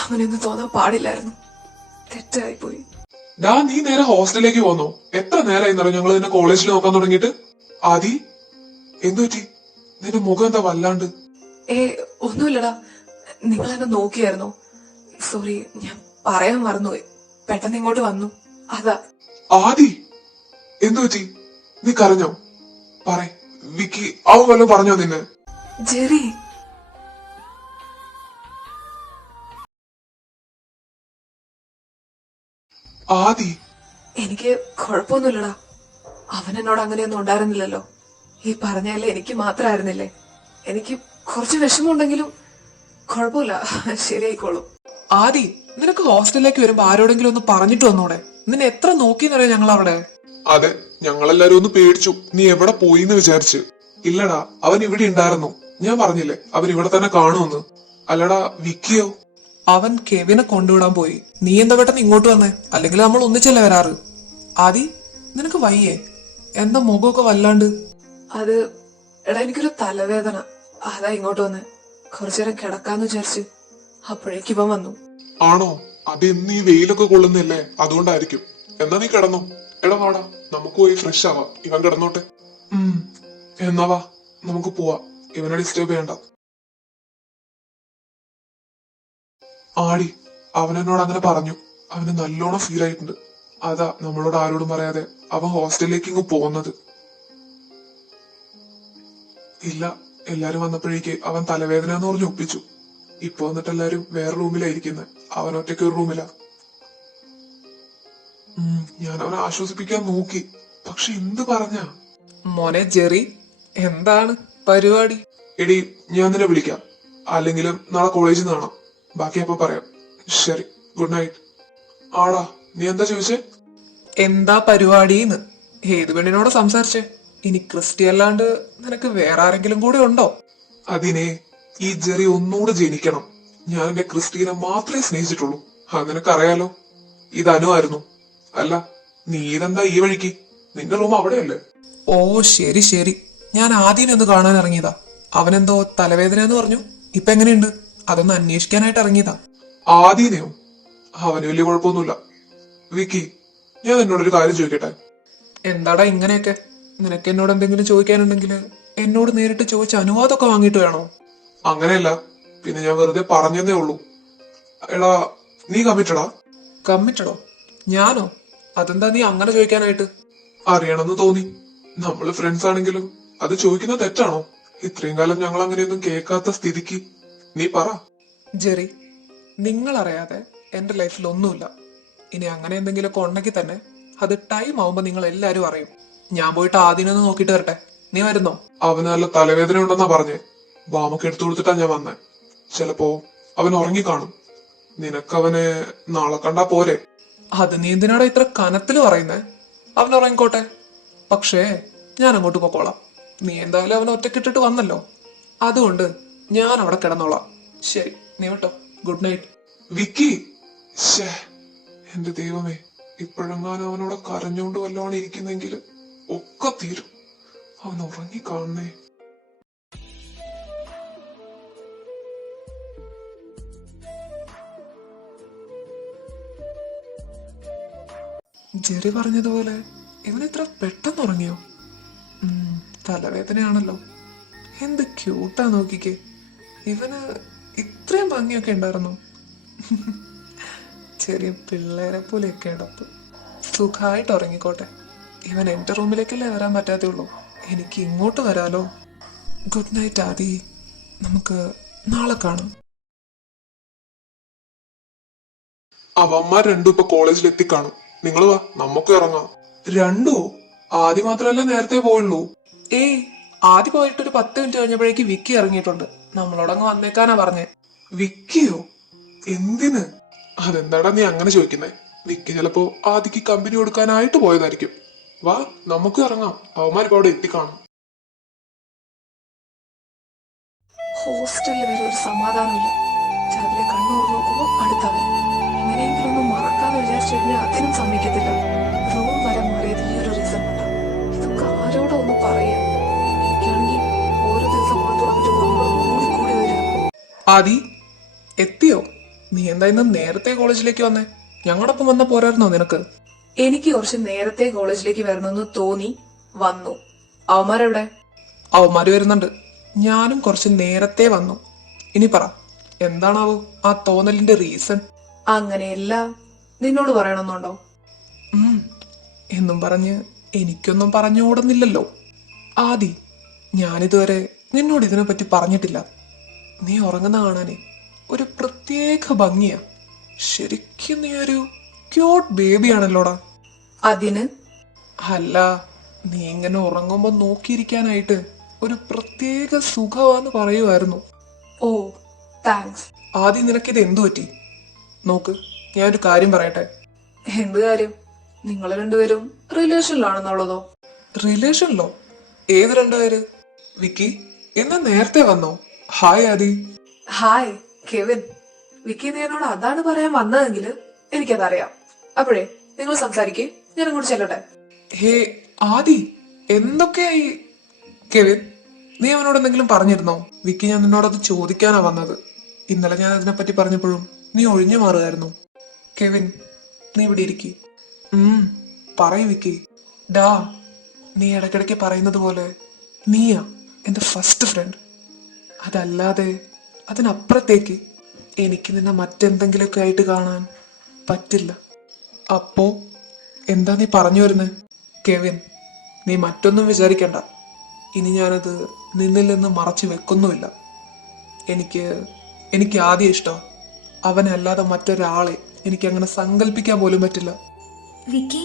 അവനൊന്നും തോന്നാൻ പാടില്ലായിരുന്നു. തെറ്റായിപ്പോയി. നീ നേരെ ഹോസ്റ്റലിലേക്ക് പോന്നോ? എത്ര നേരമായി ഞങ്ങൾ നിന്നെ കോളേജിൽ നോക്കാൻ തുടങ്ങിയിട്ട്. ആദി, എന്തു പറ്റി? നിന്റെ മുഖം എന്താ വല്ലാണ്ട്? ഒന്നുമില്ലടാ, നിങ്ങൾ എന്നെ നോക്കിയായിരുന്നോ? സോറി, ഞാൻ പറയാൻ മറന്നുപോയി. പെട്ടെന്ന് ഇങ്ങോട്ട് വന്നു, അതാ. ആദി, എന്തു പറ്റി? നീ കരഞ്ഞോ? പറ, വിക്കി അവൻ വല്ലതും പറഞ്ഞോ നിന്നെ? ജെറി, ആദി, എനിക്ക് കുഴപ്പമൊന്നുമില്ലടാ. അവൻ എന്നോട് അങ്ങനെയൊന്നും ഉണ്ടായിരുന്നില്ലല്ലോ. ഈ പറഞ്ഞാലേ എനിക്ക് മാത്രമായിരുന്നില്ലേ. എനിക്ക് കുറച്ച് വിഷമമുണ്ടെങ്കിലും കുഴപ്പമില്ല, ശരിയായിക്കോളും. ആദി, നിനക്ക് ഹോസ്റ്റലിലേക്ക് വരുമ്പോ ആരോടെങ്കിലും ഒന്ന് പറഞ്ഞിട്ട് വന്നൂടെ? നിന്നെ എത്ര നോക്കിന്നറിയാം ഞങ്ങൾ അവിടെ. അതെ, ഞങ്ങളെല്ലാരും ഒന്ന് പേടിച്ചു നീ എവിടെ പോയിന്ന് വിചാരിച്ച്. ഇല്ലടാ, അവൻ ഇവിടെ ഉണ്ടായിരുന്നു. ഞാൻ പറഞ്ഞില്ലേ അവൻ ഇവിടെ തന്നെ കാണുമെന്ന്. അല്ലടാ, വിക്കിയോ? അവൻ കെവിനെ കൊണ്ടുവിടാൻ പോയി. നീ എന്താ പെട്ടെന്ന് ഇങ്ങോട്ട് വന്നേ? അല്ലെങ്കിൽ നമ്മൾ ഒന്നിച്ചല്ലേ വരാറ്. ആദി, നിനക്ക് വയ്യേ? എന്താ മുഖമൊക്കെ വല്ലാണ്ട്? അത് എടാ, എനിക്കൊരു തലവേദന, അതാ ഇങ്ങോട്ട് വന്ന് കുറച്ചേരം കിടക്കാന്ന് വിചാരിച്ചു. അപ്പോഴേക്ക് ഇവൻ വന്നു. ആണോ? അത് ഇന്ന് ഈ വെയിലൊക്കെ കൊള്ളുന്നില്ലേ, അതുകൊണ്ടായിരിക്കും. എന്നാ നീ കിടന്നോ. എടാ വാടാ, നമുക്ക് പോയി ഫ്രഷ് ആവാം. ഇവൻ കിടന്നോട്ടെ. എന്നാ വാ, നമുക്ക് പോവാ. ഇവനെ ഡിസ്റ്റർബ് ചെയ്യണ്ട. ആടി, അവനെന്നോട് അങ്ങനെ പറഞ്ഞു. അവന് നല്ലോണം ഫീൽ ആയിട്ടുണ്ട്. അതാ നമ്മളോട് ആരോടും പറയാതെ അവൻ ഹോസ്റ്റലിലേക്ക് ഇങ്ങ് പോകുന്നത്. ഇല്ല, എല്ലാരും വന്നപ്പോഴേക്ക് അവൻ തലവേദന എന്ന് പറഞ്ഞ് ഒപ്പിച്ചു. ഇപ്പൊ വന്നിട്ട് എല്ലാരും വേറെ റൂമിലായിരിക്കുന്നത്. അവൻ ഒറ്റയ്ക്ക് ഒരു റൂമിലാ. ഞാൻ അവനെ ആശ്വസിപ്പിക്കാൻ നോക്കി, പക്ഷെ എന്ത് പറഞ്ഞ? മോനെ ജെറി, എന്താണ് പരിപാടി? എടി, ഞാൻ നിന്നെ വിളിക്കാം. അല്ലെങ്കിലും നാളെ കോളേജിൽ നിന്ന് കാണാം. ബാക്കി അപ്പൊ പറയാം. ശരി, ഗുഡ് നൈറ്റ്. ആടാ, നീ എന്താ ചോദിച്ചേ? എന്താ പരിപാടിന്ന്? ഏത് പെണ്ണിനോട് സംസാരിച്ചേ? ഇനി ക്രിസ്റ്റി അല്ലാണ്ട് നിനക്ക് വേറെ ആരെങ്കിലും കൂടെ ഉണ്ടോ? അതിനെ ഈ ജെറി ഒന്നുകൂടെ ജനിക്കണം. ഞാൻ എന്റെ ക്രിസ്റ്റീനെ മാത്രമേ സ്നേഹിച്ചിട്ടുള്ളൂ. അത് നിനക്കറിയാലോ. ഇത് അനുവായിരുന്നു. അല്ല, നീ ഇതെന്താ ഈ വഴിക്ക്? നിന്റെ റൂം അവിടെയല്ലേ? ഓ ശരി ശരി, ഞാൻ ആദ്യം ഒന്ന് കാണാൻ ഇറങ്ങിയതാ. അവനെന്തോ തലവേദന എന്ന് പറഞ്ഞു. ഇപ്പൊ എങ്ങനെയുണ്ട്? അതൊന്ന് അന്വേഷിക്കാനായിട്ട് ഇറങ്ങിയതാ. ആദ്യനെയോ? അവന് വലിയ കുഴപ്പമൊന്നുമില്ല. വിക്കി, ഞാൻ എന്നോടൊരു കാര്യം ചോദിക്കട്ടെ? എന്താടാ ഇങ്ങനെയൊക്കെ? നിനക്ക് എന്നോട് എന്തെങ്കിലും ചോദിക്കാനുണ്ടെങ്കിൽ എന്നോട് നേരിട്ട് ചോദിച്ച അനുവാദമൊക്കെ വാങ്ങിയിട്ട് വേണോ? അങ്ങനെയല്ല, പിന്നെ ഞാൻ വെറുതെ പറഞ്ഞതേ ഉള്ളൂ. എടാ, നീ കമ്മിറ്റഡാ? കമ്മിറ്റഡോ? ഞാനോ? അതെന്താ നീ അങ്ങനെ ചോദിക്കാനായിട്ട്? അറിയണമെന്ന് തോന്നി. നമ്മള് ഫ്രണ്ട്സ് ആണെങ്കിലും അത് ചോദിക്കുന്നത് തെറ്റാണോ? ഇത്രയും കാലം ഞങ്ങൾ അങ്ങനെയൊന്നും കേൾക്കാത്ത സ്ഥിതിക്ക് നീ പറ. ജെറി, നിങ്ങൾ അറിയാതെ എന്റെ ലൈഫിൽ ഒന്നുമില്ല. ഇനി അങ്ങനെ എന്തെങ്കിലുമൊക്കെ ഉണ്ടെങ്കിൽ തന്നെ അത് ടൈം ആവുമ്പോ നിങ്ങൾ എല്ലാരും അറിയും. ഞാൻ പോയിട്ട് ആദ്യം നോക്കിട്ട് വരട്ടെ. നീ വരുന്നോ? അവന് നല്ല തലവേദന ഉണ്ടെന്നാ പറഞ്ഞേ. ബാമൊക്കെ എടുത്തു കൊടുത്തിട്ടാ ഞാൻ വന്നേ. ചിലപ്പോ അവൻ ഉറങ്ങി കാണും. നിനക്കവനെ നാളെ കണ്ടാ പോരെ? അത് നീ എന്തിനാടാ ഇത്ര കനത്തില് പറയുന്നേ? അവൻ ഉറങ്ങിക്കോട്ടെ, പക്ഷേ ഞാൻ അങ്ങോട്ട് പോക്കോളാം. നീ എന്തായാലും അവനെ ഒറ്റക്കിട്ടിട്ട് വന്നല്ലോ, അതുകൊണ്ട് ഞാൻ അവിടെ കിടന്നോളാം. ശരി, നീ വിട്ടോ. Good night. വിക്കി, എന്റെ ദൈവമേ, ഇപ്പോഴെങ്ങാനും അവനോട് കരഞ്ഞോണ്ട് വല്ലോണം ഇരിക്കുന്നെങ്കിൽ ഒക്കെ തീരും. അവൻ ഉറങ്ങി കാണണേ. ജെറി പറഞ്ഞതുപോലെ ഇവൻ ഇത്ര പെട്ടെന്ന് ഉറങ്ങിയോ? തലവേദനയാണല്ലോ. എന്ത് ക്യൂട്ടാ നോക്കിക്കേ. ഇവന് ഇത്രയും ഭംഗിയൊക്കെ ഉണ്ടായിരുന്നു. ചെറിയ പിള്ളേരെ പോലെയൊക്കെ ഉണ്ടപ്പ്. സുഖമായിട്ട് ഉറങ്ങിക്കോട്ടെ. ഇവൻ എന്റെ റൂമിലേക്കല്ലേ വരാൻ പറ്റാത്തേ ഉള്ളൂ. എനിക്ക് ഇങ്ങോട്ട് വരാലോ. ഗുഡ് നൈറ്റ് ആദി, നമുക്ക് നാളെ കാണാം. അവന്മാർ രണ്ടും ഇപ്പൊ കോളേജിൽ എത്തിക്കാണും. നിങ്ങൾ വാ, നമുക്ക് ഇറങ്ങാം. രണ്ടോ? ആദ്യം മാത്രമല്ല നേരത്തെ പോയുള്ളൂ. ആദ്യം പോയിട്ട് ഒരു 10 മിനിറ്റ് കഴിഞ്ഞപ്പോഴേക്ക് വിക്കി ഇറങ്ങിയിട്ടുണ്ട്. നമ്മളോടങ്ങ് വന്നേക്കാനാ പറഞ്ഞേ. വിക്കിയോ? എന്തിന്? അതെന്താടാ നീ അങ്ങനെ ചോദിക്കുന്നേ? വിക്കി ചിലപ്പോ ആദിക്ക് കമ്പനി കൊടുക്കാനായിട്ട് പോയതായിരിക്കും. വാ, നമുക്ക് ഇറങ്ങാം. അവന്മാരിപ്പോ അവിടെ എത്തിക്കാണും. ഹോസ്റ്റലിൽ വരെ ഒരു സമാധാനമില്ല. രാവിലെ കണ്ണൂർ നോക്കുമ്പോ അടുത്തവൻ. എങ്ങനെയെങ്കിലും ഒന്ന് മറക്കാന്ന് വിചാരിച്ചു കഴിഞ്ഞാൽ അതിനും സമ്മതിക്കത്തില്ല. റൂം ആദി എത്തിയോ? നീ എന്താ ഇന്ന് നേരത്തെ കോളേജിലേക്ക് വന്നേ? ഞങ്ങളോടൊപ്പം വന്ന പോരായിരുന്നോ നിനക്ക്? എനിക്ക് കുറച്ച് നേരത്തെ കോളേജിലേക്ക് വരണമെന്ന് തോന്നി, വന്നു. അവന്മാരെവിടെ? അവന്മാര് വരുന്നുണ്ട്. ഞാനും കുറച്ച് നേരത്തെ വന്നു. ഇനി പറ, എന്താണാവോ ആ തോന്നലിന്റെ റീസൺ? അങ്ങനെയല്ല, നിന്നോട് പറയണമെന്നുണ്ടോ? എന്നും പറഞ്ഞ് എനിക്കൊന്നും പറഞ്ഞോടുന്നില്ലല്ലോ. ആദി, ഞാനിതുവരെ നിന്നോട് ഇതിനെപ്പറ്റി പറഞ്ഞിട്ടില്ല. നീ ഉറങ്ങുന്ന കാണാനേ ഒരു പ്രത്യേക ഭംഗിയാ. ശരിക്കും നീ ഒരു ക്യൂട്ട് ബേബിയാണല്ലോടാ. അതിന്? അല്ല, നീ ഇങ്ങനെ ഉറങ്ങുമ്പോ നോക്കിയിരിക്കാനായിട്ട് ഒരു പ്രത്യേക സുഖമാന്ന് പറയുമായിരുന്നു. ഓ, താങ്ക്സ്. ആദ്യം നിനക്കിത് എന്തു പറ്റി? നോക്ക്, ഞാനൊരു കാര്യം പറയട്ടെ. എന്ത് കാര്യം? നിങ്ങൾ രണ്ടുപേരും റിലേഷനിലാണെന്നുള്ളതോ? റിലേഷനിലോ? ഏത് രണ്ടുപേര്? വിക്കി ഇന്ന് നേരത്തെ വന്നോ? Hi Aadi. Hi Kevin. Vicky നീ എന്നോട് അതാണ് പറയാൻ വന്നതെങ്കിൽ എനിക്കതറിയാം. അപ്പോഴേ നിങ്ങൾ സംസാരിക്കേ, ഞാൻ അങ്ങോട്ട് ചെല്ലട്ടെ. ഹേ ആദി, എന്തൊക്കെയായി? കെവിൻ, നീ അവനോട് എന്തെങ്കിലും പറഞ്ഞിരുന്നോ? വിക്കി, ഞാൻ നിന്നോടത് ചോദിക്കാനാ വന്നത്. ഇന്നലെ ഞാൻ അതിനെപ്പറ്റി പറഞ്ഞപ്പോഴും നീ ഒഴിഞ്ഞു മാറുമായിരുന്നു. കെവിൻ, നീ ഇവിടെ ഇരിക്കി. പറയ് വിക്കി. ഡാ, നീ ഇടയ്ക്കിടയ്ക്ക് പറയുന്നത് പോലെ നീയാ എന്റെ ഫസ്റ്റ് ഫ്രണ്ട്. അതല്ലാതെ അതിനപ്പുറത്തേക്ക് എനിക്ക് നിന്നെ മറ്റെന്തെങ്കിലുമൊക്കെ ആയിട്ട് കാണാൻ പറ്റില്ല. അപ്പോ എന്താ നീ പറഞ്ഞു വരുന്നത്? കെവിൻ, നീ മറ്റൊന്നും വിചാരിക്കണ്ട. ഇനി ഞാനത് നിന്നിൽ നിന്ന് മറച്ചു വെക്കുന്നുമില്ല. എനിക്ക് ആദ്യം ഇഷ്ടം അവനല്ലാതെ മറ്റൊരാളെ എനിക്ക് അങ്ങനെ സങ്കല്പിക്കാൻ പോലും പറ്റില്ല. വിക്കി,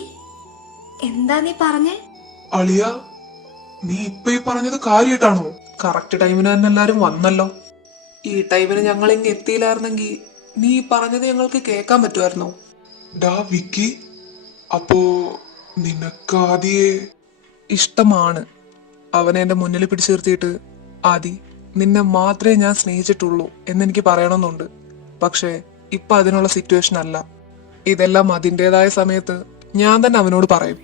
എന്താ നീ പറഞ്ഞേ? അളിയ, നീ ഇപ്പൊ ഈ പറഞ്ഞത് കാര്യമായിട്ടാണോ? കറക്റ്റ് ടൈമിന് തന്നെ എല്ലാരും വന്നല്ലോ. ഈ ടൈമിന് ഞങ്ങൾ ഇങ്ങ് എത്തിയില്ലായിരുന്നെങ്കിൽ നീ ഈ പറഞ്ഞത് ഞങ്ങൾക്ക് കേൾക്കാൻ പറ്റുമായിരുന്നോ? ഡാ വിക്കി, അപ്പോ നിനക്ക് ആദിയെ ഇഷ്ടമാണ്? അവനെ എന്റെ മുന്നിൽ പിടിച്ചു നിർത്തിയിട്ട് ആദി, നിന്നെ മാത്രമേ ഞാൻ സ്നേഹിച്ചിട്ടുള്ളൂ എന്നെനിക്ക് പറയണമെന്നുണ്ട്. പക്ഷേ ഇപ്പൊ അതിനുള്ള സിറ്റുവേഷൻ അല്ല. ഇതെല്ലാം അതിൻ്റെതായ സമയത്ത് ഞാൻ തന്നെ അവനോട് പറയും.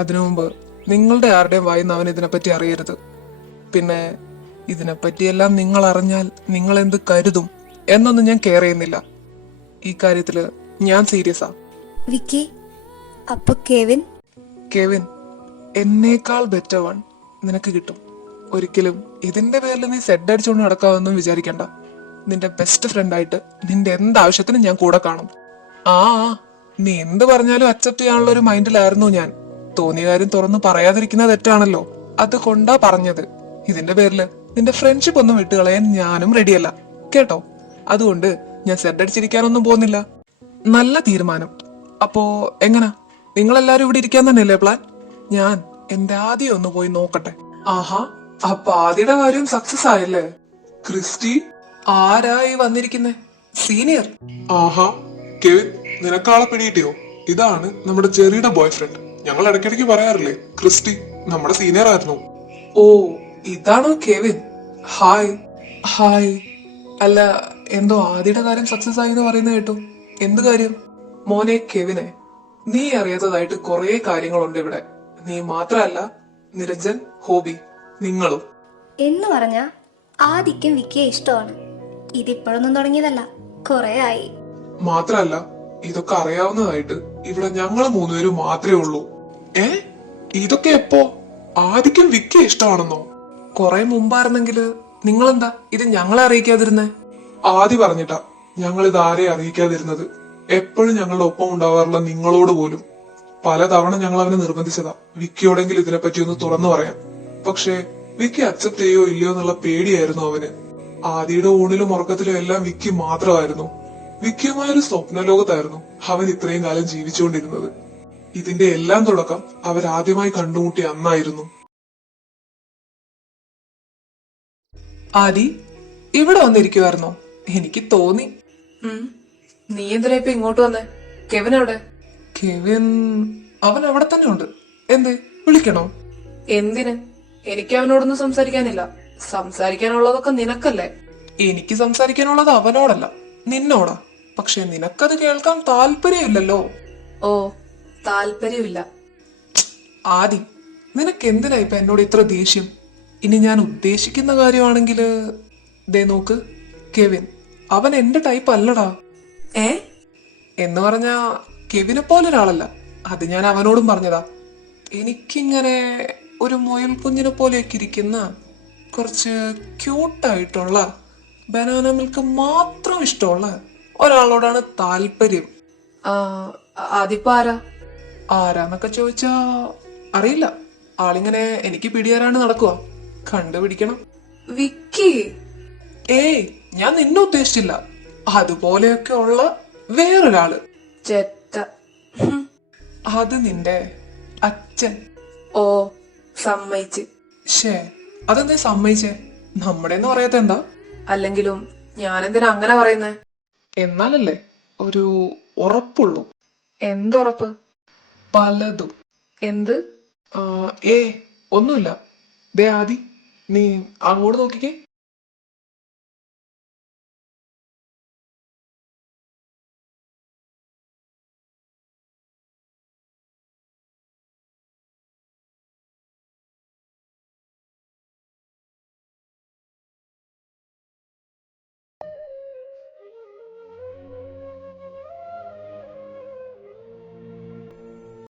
അതിനു മുമ്പ് നിങ്ങളുടെ ആരുടെയും വായിന്ന് അവൻ ഇതിനെപ്പറ്റി അറിയരുത്. പിന്നെ ഇതിനെപ്പറ്റിയെല്ലാം നിങ്ങൾ അറിഞ്ഞാൽ നിങ്ങൾ എന്ത് കരുതും എന്നൊന്നും ഞാൻ കെയർ ചെയ്യുന്നില്ല. ഈ കാര്യത്തില് ഞാൻ സീരിയസാ. വിക്കി, അപ്പൊ കെവിൻ എന്നേക്കാൾ ബെറ്റർ വൺ നിനക്ക് കിട്ടും. ഒരിക്കലും ഇതിന്റെ പേരിൽ നീ സെഡ് അടിച്ചുകൊണ്ട് നടക്കാമെന്നും വിചാരിക്കണ്ട. നിന്റെ ബെസ്റ്റ് ഫ്രണ്ട് ആയിട്ട് നിന്റെ എന്താവശ്യത്തിനും ഞാൻ കൂടെ കാണും. ആ, നീ എന്ത് പറഞ്ഞാലും അക്സെപ്റ്റ് ചെയ്യാനുള്ള ഒരു മൈൻഡിലായിരുന്നു ഞാൻ. തോന്നിയ കാര്യം തുറന്ന് പറയാതിരിക്കുന്നത് തെറ്റാണല്ലോ. അതുകൊണ്ടാ പറഞ്ഞത്. ഇതിന്റെ പേരില് നിന്റെ ഫ്രണ്ട്ഷിപ്പ് ഒന്നും വിട്ടുകളയാൻ ഞാനും റെഡിയല്ല, കേട്ടോ? അതുകൊണ്ട് ഞാൻ സെഡ് അടിച്ചിരിക്കാനൊന്നും പോകുന്നില്ല. നല്ല തീരുമാനം. അപ്പോ എങ്ങനാ, നിങ്ങളെല്ലാരും ഇവിടെ ഇരിക്കാൻ തന്നെയല്ലേ പ്ലാൻ? ഞാൻ എന്റെ ആദ്യം ഒന്ന് പോയി നോക്കട്ടെ. ആഹാ, അപ്പൊ ആദ്യയുടെ കാര്യം സക്സസ് ആയല്ലേ? ക്രിസ്റ്റി, ആരായി വന്നിരിക്കുന്നേ? സീനിയർ? ആഹാ, കെവിൻ, നിനക്കാളെ പിടിയിട്ടിയോ? ഇതാണ് നമ്മുടെ ചെറിയുടെ ബോയ് ഫ്രണ്ട്. ഞങ്ങൾ ഇടയ്ക്കിടയ്ക്ക് പറയാറില്ലേ, ക്രിസ്റ്റി നമ്മുടെ സീനിയർ ആയിരുന്നു. ഓ, ഇതാണോ കെവിൻ? ഹായ്. ഹായ്. അല്ല, എന്തോ ആദ്യയുടെ കാര്യം സക്സസ് ആയി എന്ന് പറയുന്നത് കേട്ടു. എന്ത് കാര്യം? മോനെ കെവിനെ, നീ അറിയാത്തതായിട്ട് കുറെ കാര്യങ്ങളുണ്ട് ഇവിടെ. നീ മാത്രല്ല, നിരഞ്ജൻ, ഹോബി, നിങ്ങളും. എന്ന് പറഞ്ഞ ആദിക്കും വിക്കിയെ ഇഷ്ടമാണ്. ഇതിപ്പോഴൊന്നും തുടങ്ങിയതല്ല, കുറെ ആയി. മാത്രല്ല, ഇതൊക്കെ അറിയാവുന്നതായിട്ട് ഇവിടെ ഞങ്ങൾ മൂന്നുപേരും മാത്രമേ ഉള്ളൂ. ഇതൊക്കെ എപ്പോ? ആദിക്കും വിക്കി ഇഷ്ടമാണെന്നോ? കൊറേ മുമ്പായിരുന്നെങ്കില് നിങ്ങളെന്താ ഇത് ഞങ്ങളെ അറിയിക്കാതിരുന്നേ? ആദി പറഞ്ഞിട്ടാ ഞങ്ങൾ ഇത് ആരെ അറിയിക്കാതിരുന്നത്. എപ്പോഴും ഞങ്ങളുടെ ഒപ്പം ഉണ്ടാവാറുള്ള നിങ്ങളോട് പോലും പലതവണ ഞങ്ങൾ അവനെ നിർബന്ധിച്ചതാ വിക്കിയോടെങ്കിലും ഇതിനെപ്പറ്റി ഒന്ന് തുറന്നു പറയാം. പക്ഷേ വിക്കി അക്സെപ്റ്റ് ചെയ്യോ ഇല്ലയോ എന്നുള്ള പേടിയായിരുന്നു അവന്. ആദിയുടെ ഊണിലും ഉറക്കത്തിലും എല്ലാം വിക്കി മാത്രമായിരുന്നു. വിക്കിയുമായൊരു സ്വപ്ന ലോകത്തായിരുന്നു അവൻ ഇത്രയും കാലം ജീവിച്ചുകൊണ്ടിരുന്നത്. ഇതിന്റെ എല്ലാം തുടക്കം അവരാദ്യമായി കണ്ടുമുട്ടിയ അന്നായിരുന്നു. ആദി ഇവിടെ വന്നിരിക്കുവായിരുന്നോ? എനിക്ക് തോന്നി. നീ എന്തിനാ ഇപ്പൊ ഇങ്ങോട്ട് വന്നേ? കെവിൻ എവിടെ? കെവിൻ അവൻ അവിടെ തന്നെ ഉണ്ട്. എന്തേ, വിളിക്കണോ? എന്തിന്? എനിക്ക് അവനോടൊന്നും സംസാരിക്കാനില്ല. സംസാരിക്കാനുള്ളതൊക്കെ നിനക്കല്ലേ? എനിക്ക് സംസാരിക്കാനുള്ളത് അവനോടല്ല, നിന്നോടാ. പക്ഷെ നിനക്കത് കേൾക്കാൻ താല്പര്യമില്ലല്ലോ. ഓ, താല്പര്യമില്ല. ആദി, നിനക്ക് എന്തിനാ ഇപ്പൊ എന്നോട് ഇത്ര ദേഷ്യം? ഇനി ഞാൻ ഉദ്ദേശിക്കുന്ന കാര്യമാണെങ്കില് ദേ നോക്ക് കെവിൻ, അവൻ എന്റെ ടൈപ്പ് അല്ലടാ. ഏ എന്ന് പറഞ്ഞാ കെവിനെ പോലെ ഒരാളല്ല. അത് ഞാൻ അവനോടും പറഞ്ഞതാ. എനിക്കിങ്ങനെ ഒരു മുയൽ കുഞ്ഞിനെ പോലെയൊക്കെ ഇരിക്കുന്ന കുറച്ച് ക്യൂട്ടായിട്ടുള്ള ബനാന മിൽക്ക് മാത്രം ഇഷ്ടമുള്ള ഒരാളോടാണ് താല്പര്യം. ആ, അതിപ്പോ ആരാ? ആരാന്നൊക്കെ ചോദിച്ചാ അറിയില്ല. ആളിങ്ങനെ എനിക്ക് പിടിയാരാണ്ട് നടക്കുക. കണ്ടുപിടിക്കണം. വിക്കി. ഏയ്, ഞാൻ നിന്നെ ഉദ്ദേശിച്ചില്ല. അതുപോലെയൊക്കെ ഉള്ള വേറൊരാള്. ചെറ്റ. ഹും. അത് നിന്റെ അച്ഛൻ. ഓ, സമ്മയിച്ച്. ഷേ, അതെന്താ സമ്മതിച്ചേ? നമ്മുടെ പറയാത്ത എന്താ? അല്ലെങ്കിലും ഞാനെന്തിനാ അങ്ങനെ പറയുന്നേ? എന്നാലല്ലേ ഒരു ഉറപ്പുള്ളൂ. എന്തുറപ്പ്? പലതും. എന്ത്? ആ, ഒന്നുമില്ല. ദേ ആദി, നീ അങ്ങോട്ട് നോക്കിക്കേ.